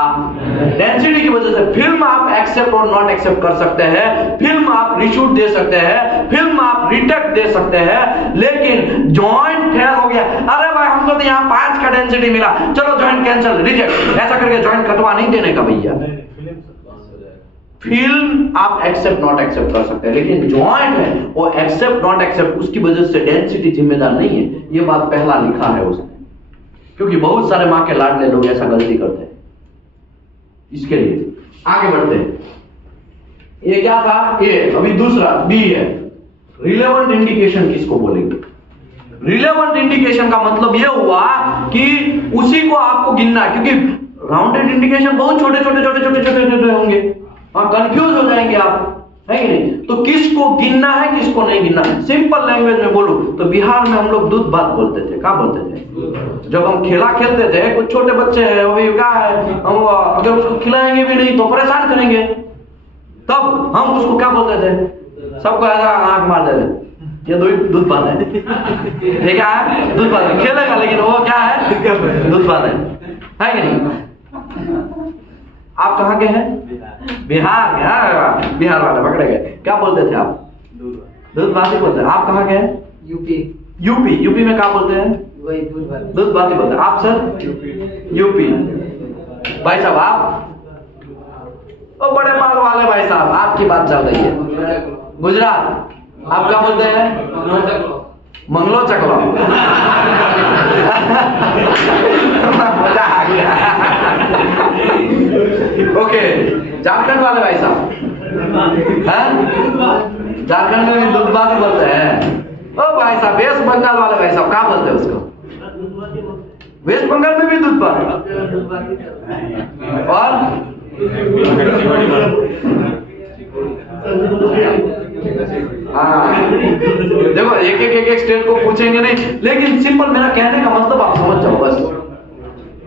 डेंसिटी की वजह से फिल्म आप एक्सेप्ट और नॉट एक्सेप्ट कर सकते हैं, फिल्म आप रिशूट दे सकते हैं, फिल्म आप रिटेक्ट दे सकते हैं, लेकिन जॉइंट फेल हो गया, अरे भाई हमको तो यहाँ 5 का डेंसिटी मिला, चलो जॉइंट कैंसिल, रिजेक्ट, ऐसा करके जॉइंट कटवा नहीं देने का भैया। फिल्म आप एक्सेप्ट नॉट एक्सेप्ट कर सकते हैं, लेकिन जॉइंट है वो एक्सेप्ट नॉट एक्सेप्ट, उसकी वजह से डेंसिटी जिम्मेदार नहीं है। ये बात पहला लिखा है उसने, क्योंकि बहुत सारे मां के लाडले लोग ऐसा गलती करते हैं। इसके लिए आगे बढ़ते हैं। ये क्या था? ए, अभी दूसरा बी है, रिलेवेंट इंडिकेशन किसको बोलेंगे? रिलेवेंट इंडिकेशन का मतलब यह हुआ कि उसी को आपको गिनना है, क्योंकि राउंडेड इंडिकेशन बहुत छोटे होंगे, कंफ्यूज हो जाएंगे आप, है कि नहीं? तो किसको गिनना है, किसको नहीं गिनना? सिंपल लैंग्वेज में बोलूं तो बिहार में हम लोग दूध भात बोलते थे। क्या बोलते थे? जब हम खेला खेलते थे, कुछ छोटे बच्चे हैं, अभी क्या है, हम अगर उसको खिलाएंगे भी नहीं तो परेशान करेंगे, तब हम उसको क्या बोलते थे? सबको ऐसा आंख मार देते, ये दूध भात है। ये क्या है? दूध भात है। खेलेगा लेकिन वो क्या है? दूध भात है कि नहीं? आप कहाँ के हैं? बिहार के। बिहार वाले पकड़े गए। क्या बोलते थे आप? दूध भात ही बोलते हैं। आप कहाँ के हैं? यूपी में क्या बोलते हैं? वही दूध भात ही बोलते हैं। आप सर? यूपी। भाई साहब आप? ओ बड़े माल वाले भाई साहब, आपकी बात चल रही है। गुजरात। आप क्या बोलते हैं? मंगलो चकलो। मजा आ गया। ओके, झारखंड वाले भाई साहब, झारखंड में भी दूध बात बोलते हैं। ओ भाई साहब, वेस्ट बंगाल वाले भाई साहब क्या बोलते हैं उसको? वेस्ट बंगाल में भी दूध बात। और हाँ, देखो एक स्टेट को पूछेंगे नहीं, लेकिन सिंपल मेरा कहने का मतलब आप समझ जाओ बस।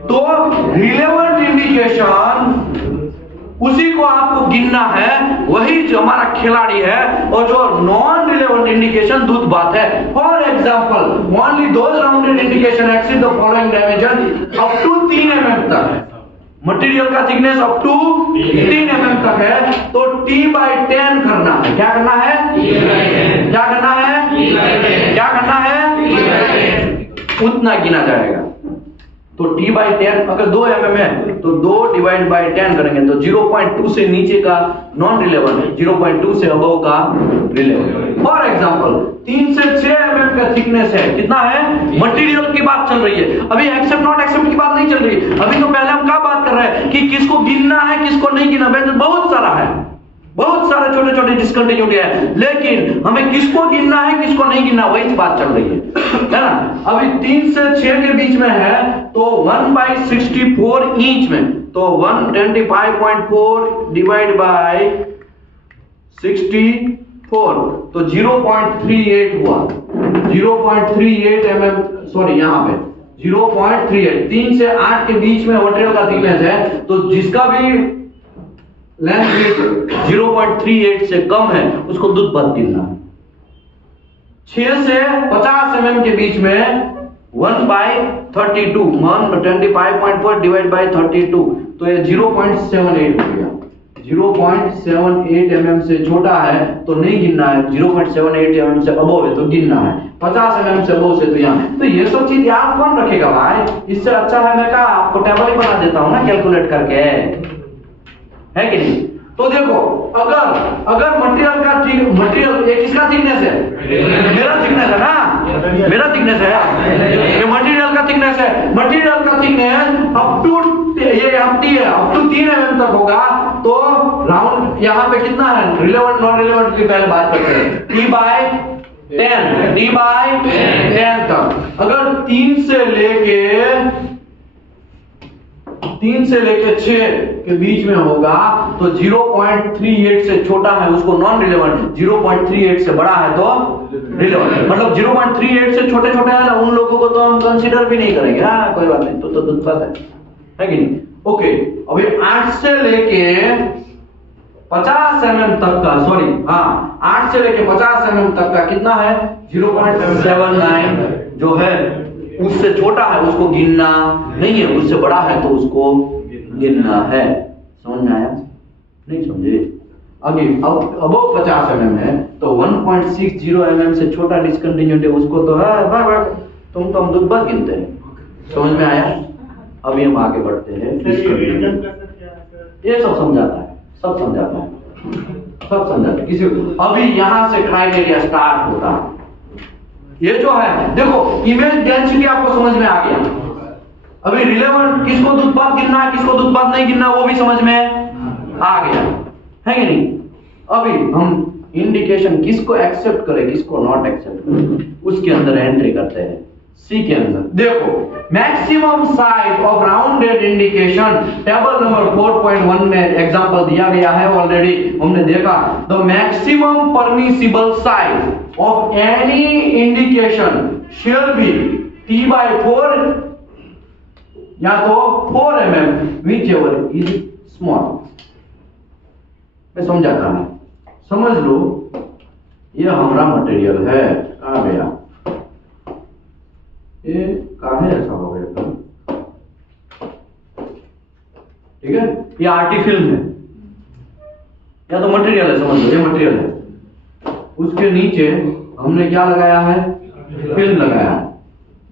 तो रिलेवेंट इंडिकेशन उसी को आपको गिनना है, वही जो हमारा खिलाड़ी है, और जो नॉन रिलेवेंट इंडिकेशन दूध बात है। For example, only those rounded indication exceed the following dimension up to 3 mm तक। मटेरियल का थिकनेस अप टू 3 mm तक है, तो T/10 करना है। क्या करना है? क्या करना है? क्या करना है? उतना गिना जाएगा। तो T/10 अगर 2 mm है तो 2 / 10 करेंगे, तो 0.2 से नीचे का नॉन रिलेवेंट है, 0.2 से अबव का रिलेवेंट। फॉर एग्जांपल 3 से 6 mm का थिकनेस है, कितना है? मटेरियल की बात चल रही है, अभी एक्सेप्ट नॉट एक्सेप्ट की बात नहीं चल रही। अभी तो पहले हम क्या बात कर रहे हैं कि किसको गिनना है किसको नहीं गिनना। बहुत सारा है, बहुत सारे छोटे छोटे डिस्कंटिन्यूटी है, लेकिन हमें किसको गिनना है किसको नहीं गिनना, वही बात चल रही है ना। अभी 3 से 6 के बीच में है, तो 1/64 इंच में, तो 125.4 डिवाइड बाय 64, तो 0.38 हुआ। 0.38 mm, सॉरी यहाँ पे 0.38, 3 से 8 के बीच में मटेरियल का थिकनेस है, तो जिसका भी लेंथ 0.38 से कम है उसको दूध बात गिनना है। 6 से 50 mm के बीच में 1/32, 125.4 डिवाइड बाय 32, तो ये 0.78 हो गया। 0.78 mm से छोटा है तो नहीं गिनना है, 0.78 mm से अबव है तो गिनना है, 50 mm से अबव से तो यहाँ। तो ये सब चीज याद कौन रखेगा भाई? इससे अच्छा है मैं आपको टेबल ही बना देता हूँ ना कैलकुलेट करके, है कि नहीं? तो देखो, अगर मटेरियल ये किसका थिकनेस है? मेरा थिकनेस है ना, मेरा थिकनेस है, ये मटेरियल का थिकनेस है। मटेरियल का थिकनेस अप टू ये अप टू 3 mm तक होगा, तो राउंड यहाँ पे कितना है? रिलेवेंट नॉन रिलेवेंट की पहले बात करते हैं। T/10 तक। अगर 3 से लेके 6 के बीच में होगा, तो 0.38 से छोटा है उसको नॉन रिलेवेंट, 0.38 से बड़ा है तो रिलेवेंट। मतलब 0.38 से छोटे छोटे है ना, उन लोगों को तो हम कंसीडर भी नहीं करेंगे। हाँ, कोई बात नहीं, तो दूध बात है कि नहीं? ओके, अभी 8 से लेके 50 mm तक का, सॉरी हाँ, 8 से लेके 50 mm तक का कितना है? 0.79 जो है, उससे छोटा है उसको गिनना नहीं है, उससे बड़ा है तो उसको गिनना है। समझ में आया? नहीं समझे? अभी अब 50 mm है, तो 1.60 mm से छोटा डिस्कंटिन्यूटी उसको तो है, तुम तो हम दूध बात गिनते हैं। समझ में आया? अभी हम आगे बढ़ते हैं। ये सब समझाता है, सब समझाता है किसी। अभी यहां से क्राइटेरिया स्टार्ट होता है। ये जो है देखो, इमेज डेंसिटी आपको समझ में आ गया। अभी रिलेवेंट किसको दूध बात गिनना है किसको दूध बात नहीं गिनना, वो भी समझ में आ गया, है कि नहीं? अभी हम इंडिकेशन किसको एक्सेप्ट करें किसको नॉट एक्सेप्ट करें, उसके अंदर एंट्री करते हैं। सी के अंदर देखो, maximum size of rounded indication table number 4.1 में एग्जांपल दिया गया है, ऑलरेडी हमने देखा। The maximum permissible size of any indication shall be T/4 या तो 4 mm whichever is small। मैं समझाता हूं, समझ लो ये हमारा मटेरियल है, आ गया ये काहे ऐसा हो गया था, ठीक है? ये आरटी फिल्म है या तो मटेरियल है, समझ लो ये मटेरियल है। उसके नीचे हमने क्या लगाया है? फिल्म लगाया।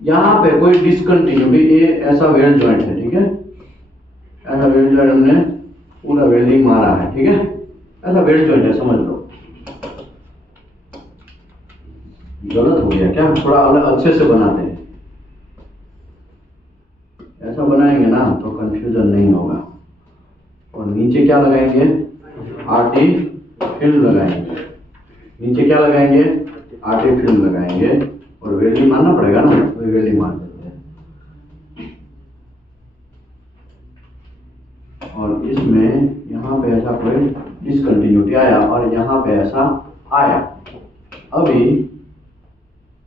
यहाँ पे कोई डिस्कंटिन्यूटी, ये ऐसा वेल्ड जॉइंट है, ठीक है? ऐसा वेल्ड जॉइंट हमने पूरा वेल्डिंग मारा है, ठीक है? ऐसा वेल्ड जॉइंट है, समझ लो। गलत हो गया क्या? थोड़ा अलग अच्छे से बनाते हैं। ऐसा बनाएंगे ना तो कंफ्यूजन नहीं होगा। और नीचे क्या लगाएंगे? आरटी फिल्म लगाएंगे। नीचे क्या लगाएंगे? आरटी फिल्म लगाएंगे। और वेल्डिंग मारना पड़ेगा ना, तो वेल्डिंग मार देते हैं। और इसमें यहाँ पे ऐसा कोई डिसकंटिन्यूटी आया और यहाँ पे ऐसा आया। अभी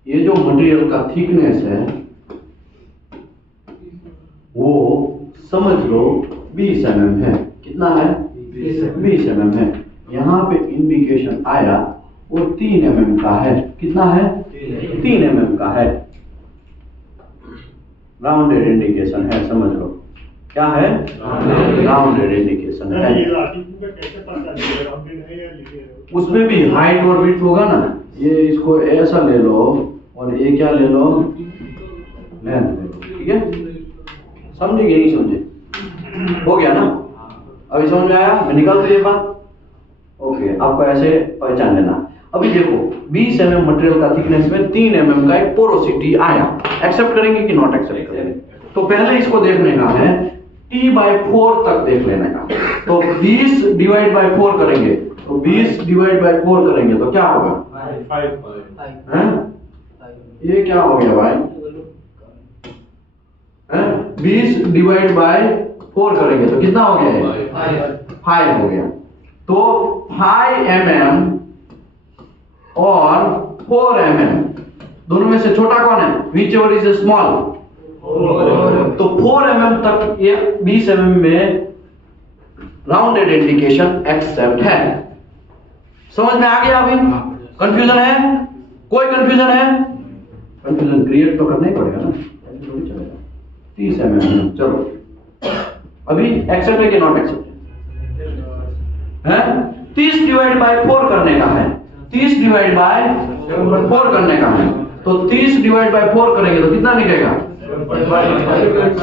ये जो मटेरियल का थिकनेस है वो समझ लो 20 mm है। कितना है? 20 mm है। यहाँ पे इंडिकेशन आया वो 3 mm का है। कितना है? 3 mm का है। राउंडेड इंडिकेशन है, समझ लो। क्या है? राउंडेड इंडिकेशन है। उसमें भी हाइट और विड्थ होगा ना। ये इसको ऐसा ले लो और ये क्या ले लो? लेंथ ले लो। ठीक है, समझे कि नहीं समझे? हो गया ना? अभी समझ में आया? मैं निकाल दूं ये बात? ओके, आपको ऐसे पहचान लेना। अभी देखो 20 mm मटेरियल का थिकनेस में 3 mm का एक पोरोसिटी आया। एक्सेप्ट करेंगे कि नॉट एक्सेप्ट करेंगे? तो पहले इसको देखने का है T/4 तक देख लेने का। तो 20 डिवाइड बाय 4 करेंगे तो 20 डिवाइड बाय 4 करेंगे तो क्या होगा? 5 हैं? ये क्या हो गया भाई? 20 डिवाइड बाय 4 करेंगे तो कितना हो गया? 5 हो गया। तो 5 mm और 4 mm दोनों में से छोटा कौन है? Which ever is small. तो 4 mm तक ये 20 mm में राउंडेड इंडिकेशन एक्सेप्ट है। समझ में आ गया? अभी कंफ्यूजन है? कोई कंफ्यूजन है? कंफ्यूजन क्रिएट तो करना ही पड़ेगा ना, ऐसे थोड़ी चलेगा। 30 mm। चलो अभी एक्सेप्ट है कि नॉट एक्सेप्ट है? 30 डिवाइड बाय 4 करने का है। 30 डिवाइड बाय 4 करने का है। तो 30 डिवाइड बाय 4 करेंगे तो कितना निकलेगा?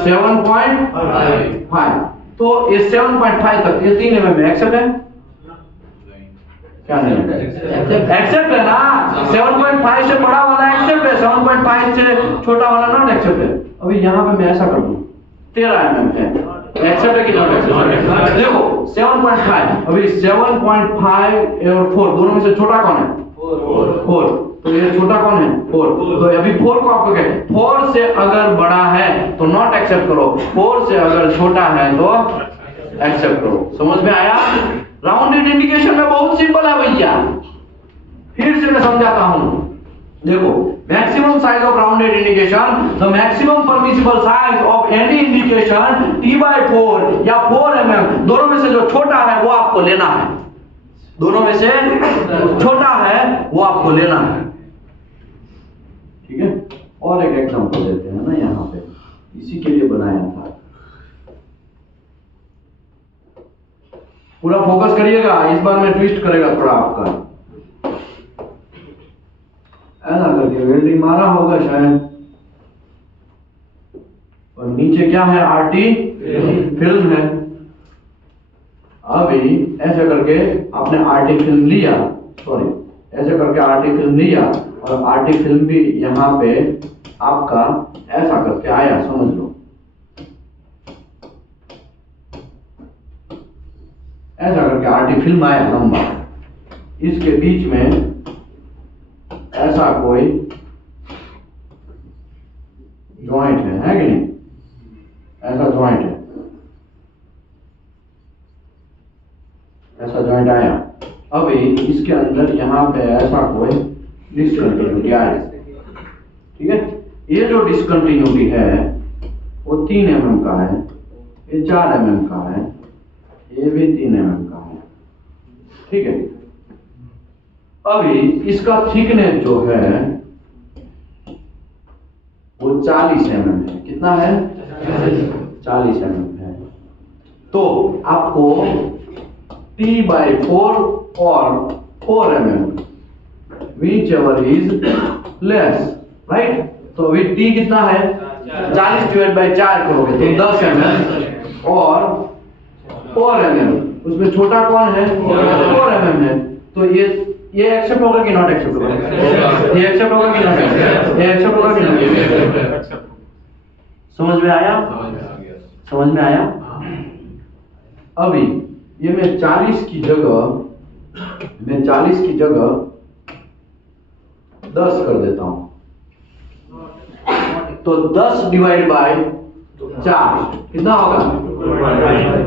7.5। तो ये 7.5 तक ये 3 mm में एक्सेप्ट है? क्या नहीं है? एक्सेप्ट है ना। 7.5 से बड़ा वाला एक्सेप्ट है, 7.5 से छोटा वाला नॉट एक्सेप्ट है। अभी यहाँ पे मैं ऐसा कर दूं 13 mm है। एक्सेप्ट है कि नॉट एक्सेप्ट? देखो 7.5, अभी 7.5 और 4 दोनों में से छोटा कौन है? 4। तो ये छोटा कौन है? 4। तो अभी 4 को आपको कहते हैं 4 से अगर बड़ा है तो नॉट एक्सेप्ट करो, 4 से अगर छोटा है तो एक्सेप्ट करो। समझ में आया? राउंडेड इंडिकेशन में बहुत सिंपल है भैया। फिर से मैं समझाता हूं। देखो maximum size of rounded indication, the maximum permissible size of any indication T/4 या 4 mm दोनों में से जो छोटा है वो आपको लेना है। दोनों में से छोटा है वो आपको लेना है। ठीक है, और एक एग्जांपल देते हैं ना, यहाँ पे इसी के लिए बनाया था। पूरा फोकस करिएगा, इस बार मैं ट्विस्ट करेगा थोड़ा आपका। ऐसा करके वेल्डिंग मारा होगा शायद, और नीचे क्या है? आरटी फिल्म है। अभी ऐसे करके आपने आरटी फिल्म लिया, सॉरी ऐसे करके आरटी फिल्म लिया और आरटी फिल्म भी यहाँ पे आपका ऐसा करके आया, समझ लो ऐसा करके आरटी फिल्म आया लंबा। इसके बीच में ऐसा कोई जॉइंट है कि नहीं? ऐसा जॉइंट है, ऐसा जॉइंट आया। अभी इसके अंदर यहाँ पे ऐसा कोई डिसकंटिन्यूटी आया। ठीक है, ये जो डिसकंटिन्यूटी है वो 3 mm का है, ये 4 mm का है, ये भी 3 mm का है। ठीक है, अभी इसका थिकनेस जो है वो 40 mm है। कितना है? 40 mm है। तो आपको T/4 और 4 mm whichever is less, right? तो अभी T कितना है? 40 डिवाइड बाय 4 करोगे तो 10 mm और 4 mm, उसमें छोटा कौन है? 4 mm है। तो ये ये एक्सेप्ट होगा कि नॉट एक्सेप्ट होगा? ये एक्सेप्ट होगा कि नॉट एक्सेप्ट? ये एक्सेप्ट होगा कि नॉट? समझ में आया? समझ में आ गया। समझ में आया? अभी ये मैं 40 की जगह 10 कर देता हूं, तो 10 डिवाइड बाय 4 कितना होगा?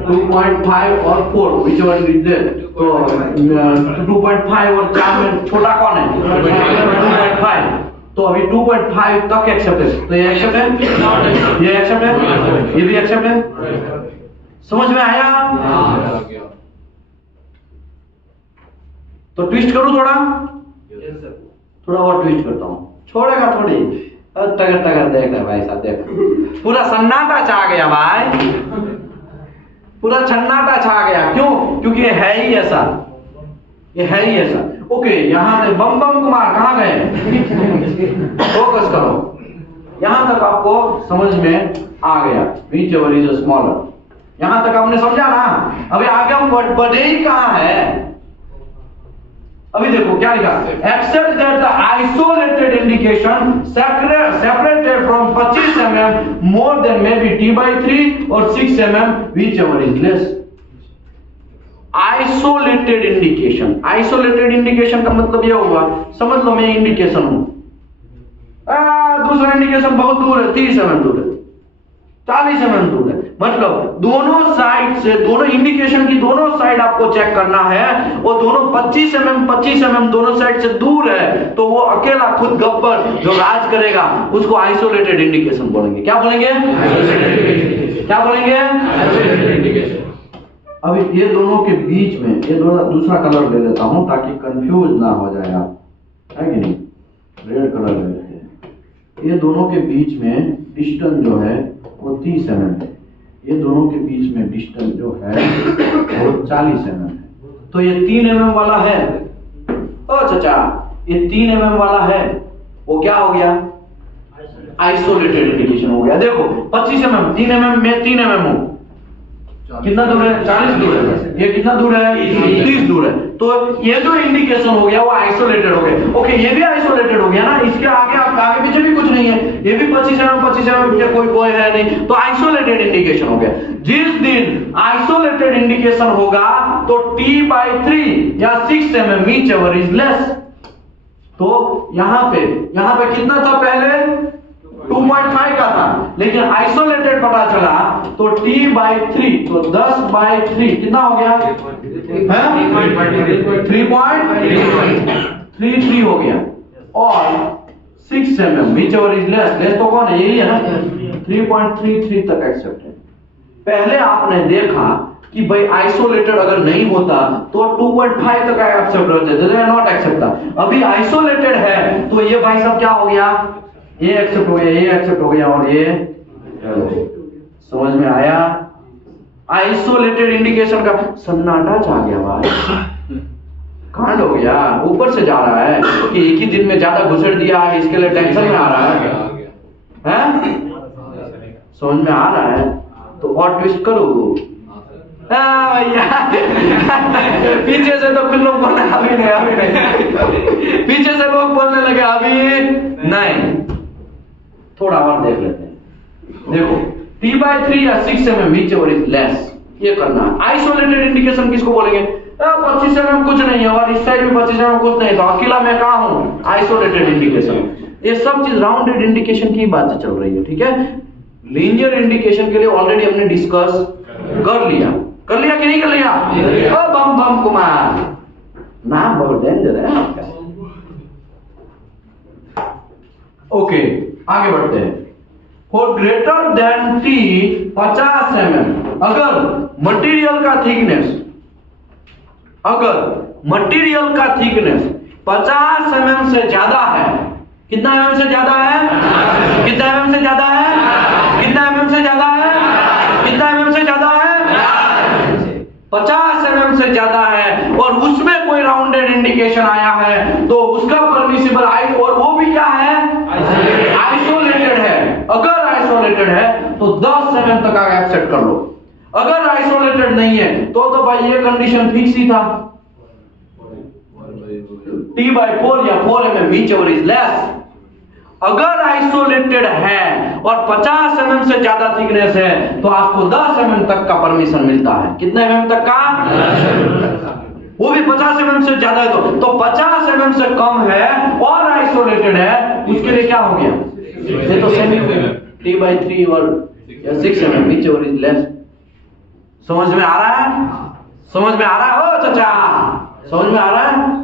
2.5 और 4 विच वन इज देयर? तो 2.5 और 4 में छोटा कौन है? 2.5। तो अभी 2.5 तक एक्सेप्ट है, तो ये एक्सेप्ट है, ये एक्सेप्ट है, ये भी एक्सेप्ट है। समझ में आया? आ गया। तो ट्विस्ट करूं थोड़ा और ट्विस्ट करता हूं, छोड़ेगा थोड़ी। टगर टगर देख रहे भाई साहब, देख पूरा सन्नाटा छा गया भाई, पूरा सन्नाटा छा गया। क्यों? क्योंकि ये है ही ऐसा, ये है ही ऐसा। ओके, यहां से बम बम कुमार कहां गए? फोकस करो, यहां तक आपको समझ में आ गया। विच एवर इज स्मॉलर, यहां तक हमने समझा ना। अभी आगे हम बढ़े ही कहां है? अभी देखो क्या लिखा, except that the isolated indication separated from 25 mm more than may be t/3 और 6 mm whichever is less. Isolated indication, isolated indication का मतलब ये होगा, समझ लो मैं इंडिकेशन हूं, दूसरा इंडिकेशन बहुत दूर है, 30 mm दूर है, 40 mm दूर है, मतलब दोनों साइड से, दोनों इंडिकेशन की दोनों साइड आपको चेक करना है, और दोनों 25 mm दोनों साइड से दूर है, तो वो अकेला खुद गब्बर जो राज करेगा उसको आइसोलेटेड इंडिकेशन बोलेंगे। क्या बोलेंगे? क्या बोलेंगे? अभी ये दोनों के बीच में, ये दूसरा कलर ले लेता हूं ताकि कंफ्यूज ना हो जाए आप, है कि नहीं? रेड कलर ले लेते हैं। ये दोनों के बीच में डिस्टेंस जो है वो 30 mm है, ये दोनों के बीच में डिस्टेंस जो है वो 40 mm है। तो ये 3 mm वाला है, ओ चाचा, ये 3 mm वाला है, वो क्या हो गया? आइसोलेटेड इंडिकेशन हो गया। देखो 25 mm, 3 mm में 3 mm हूं, कितना दूर है? 40 दूर है। ये कितना दूर है? 30 दूर है। तो ये जो इंडिकेशन हो गया वो आइसोलेटेड हो गया। ओके, ये भी आइसोलेटेड हो गया ना, इसके आगे आगे पीछे भी कुछ नहीं है, ये भी 25 mm कोई बॉय है नहीं, तो आइसोलेटेड इंडिकेशन हो गया। जिस दिन आइसोलेटेड इंडिकेशन होगा तो t/3 या 6 mm whichever is less. तो यहां पे कितना था? पहले 2.5 का था, लेकिन आइसोलेटेड पता चला तो t/3, तो 10/3 कितना हो गया? 3.33 हो गया। और 6 mm whichever is less तो कौन है? यही है ना, 3.33 तक एक्सेप्ट है। पहले आपने देखा कि भाई आइसोलेटेड अगर नहीं होता तो 2.5 तक एक्सेप्ट होता, नॉट एक्सेप्ट था। अभी आइसोलेटेड है तो ये भाई सब क्या हो गया? ये एक्सेप्ट हो गया, ये एक्सेप्ट हो गया, और ये समझ में आया? आइसोलेटेड इंडिकेशन का सन्नाटा छा गया भाई, कांड हो गया। ऊपर से जा रहा है कि एक ही दिन में ज्यादा घुसड़ दिया है, इसके लिए टेंशन में आ रहा है, हैं? समझ में आ रहा है? तो और ट्विस्ट करो भैया। पीछे से तो कुछ लोग बोलने अभी नहीं, पीछे से लोग बोलने लगे अभी नहीं। थोड़ा और देख लेते हैं। देखो t/3 या 6 mm whichever is less, ये करना है। आइसोलेटेड इंडिकेशन किसको बोलेंगे? 25 mm कुछ नहीं है, और इस साइड में 25 mm कुछ नहीं, तो अकेला मैं कहां हूं? Isolated indication. ये सब चीज राउंडेड इंडिकेशन की बात चल रही है, ठीक है? लीनियर इंडिकेशन के लिए ऑलरेडी हमने डिस्कस कर लिया कि नहीं कर लिया? ओ बम बम कुमार, नाम बहुत डेंजर है आपका। ओके, आगे बढ़ते हैं। For greater than t 50 mm, अगर मटेरियल का थिकनेस 50 mm से ज्यादा है, कितना mm से ज्यादा है? कितना mm से ज्यादा है? कितना mm से ज्यादा है? कितना mm से ज्यादा है? 50 mm से ज्यादा है, और उसमें कोई राउंडेड इंडिकेशन आया है तो उसका परमिसिबल आई, और वो भी क्या है? आइसोलेटेड है। अगर आइसोलेटेड है तो 10 mm तक आगे एक्सेप्ट कर लो। अगर आइसोलेटेड नहीं है तो भाई ये कंडीशन फिक्स ही था, T/4 या 4 mm whichever is less। अगर आइसोलेटेड है और 50 mm से ज्यादा थिकनेस है तो आपको 10 mm तक का परमिशन मिलता है। कितने mm तक का? वो भी 50 mm से ज्यादा है तो 50 mm से कम है और आइसोलेटेड है, उसके लिए क्या हो गया? ये तो सेमी T/3 और 6 mm whichever is less। समझ में आ रहा है? समझ में आ रहा है? ओ चाचा, समझ में आ रहा है?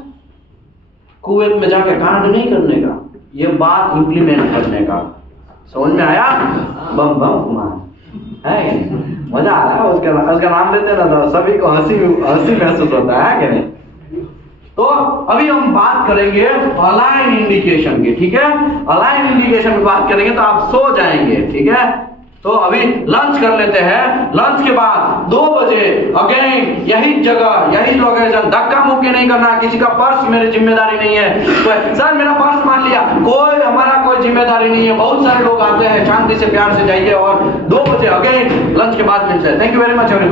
कुवैत में जाके कांड नहीं करने का, ये बात इंप्लीमेंट करने का। समझ में आया? बम बम कुमार है, मजा आ रहा है। उसका नाम लेते हैं ना तो सभी को हंसी महसूस होता है कि नहीं? तो अभी हम बात करेंगे अलाइन इंडिकेशन की, ठीक है? अलाइन इंडिकेशन की बात करेंगे तो आप सो जाएंगे, ठीक है? तो अभी लंच कर लेते हैं। लंच के बाद 2 बजे अगेन यही जगह यही लोकेशन, धक्का मुक्की नहीं करना। किसी का पर्स मेरी जिम्मेदारी नहीं है। तो सर मेरा पर्स मान लिया, हमारा कोई जिम्मेदारी नहीं है। बहुत सारे लोग आते हैं, शांति से प्यार से जाइए और 2 बजे अगेन लंच के बाद मिलते हैं। Thank you very much.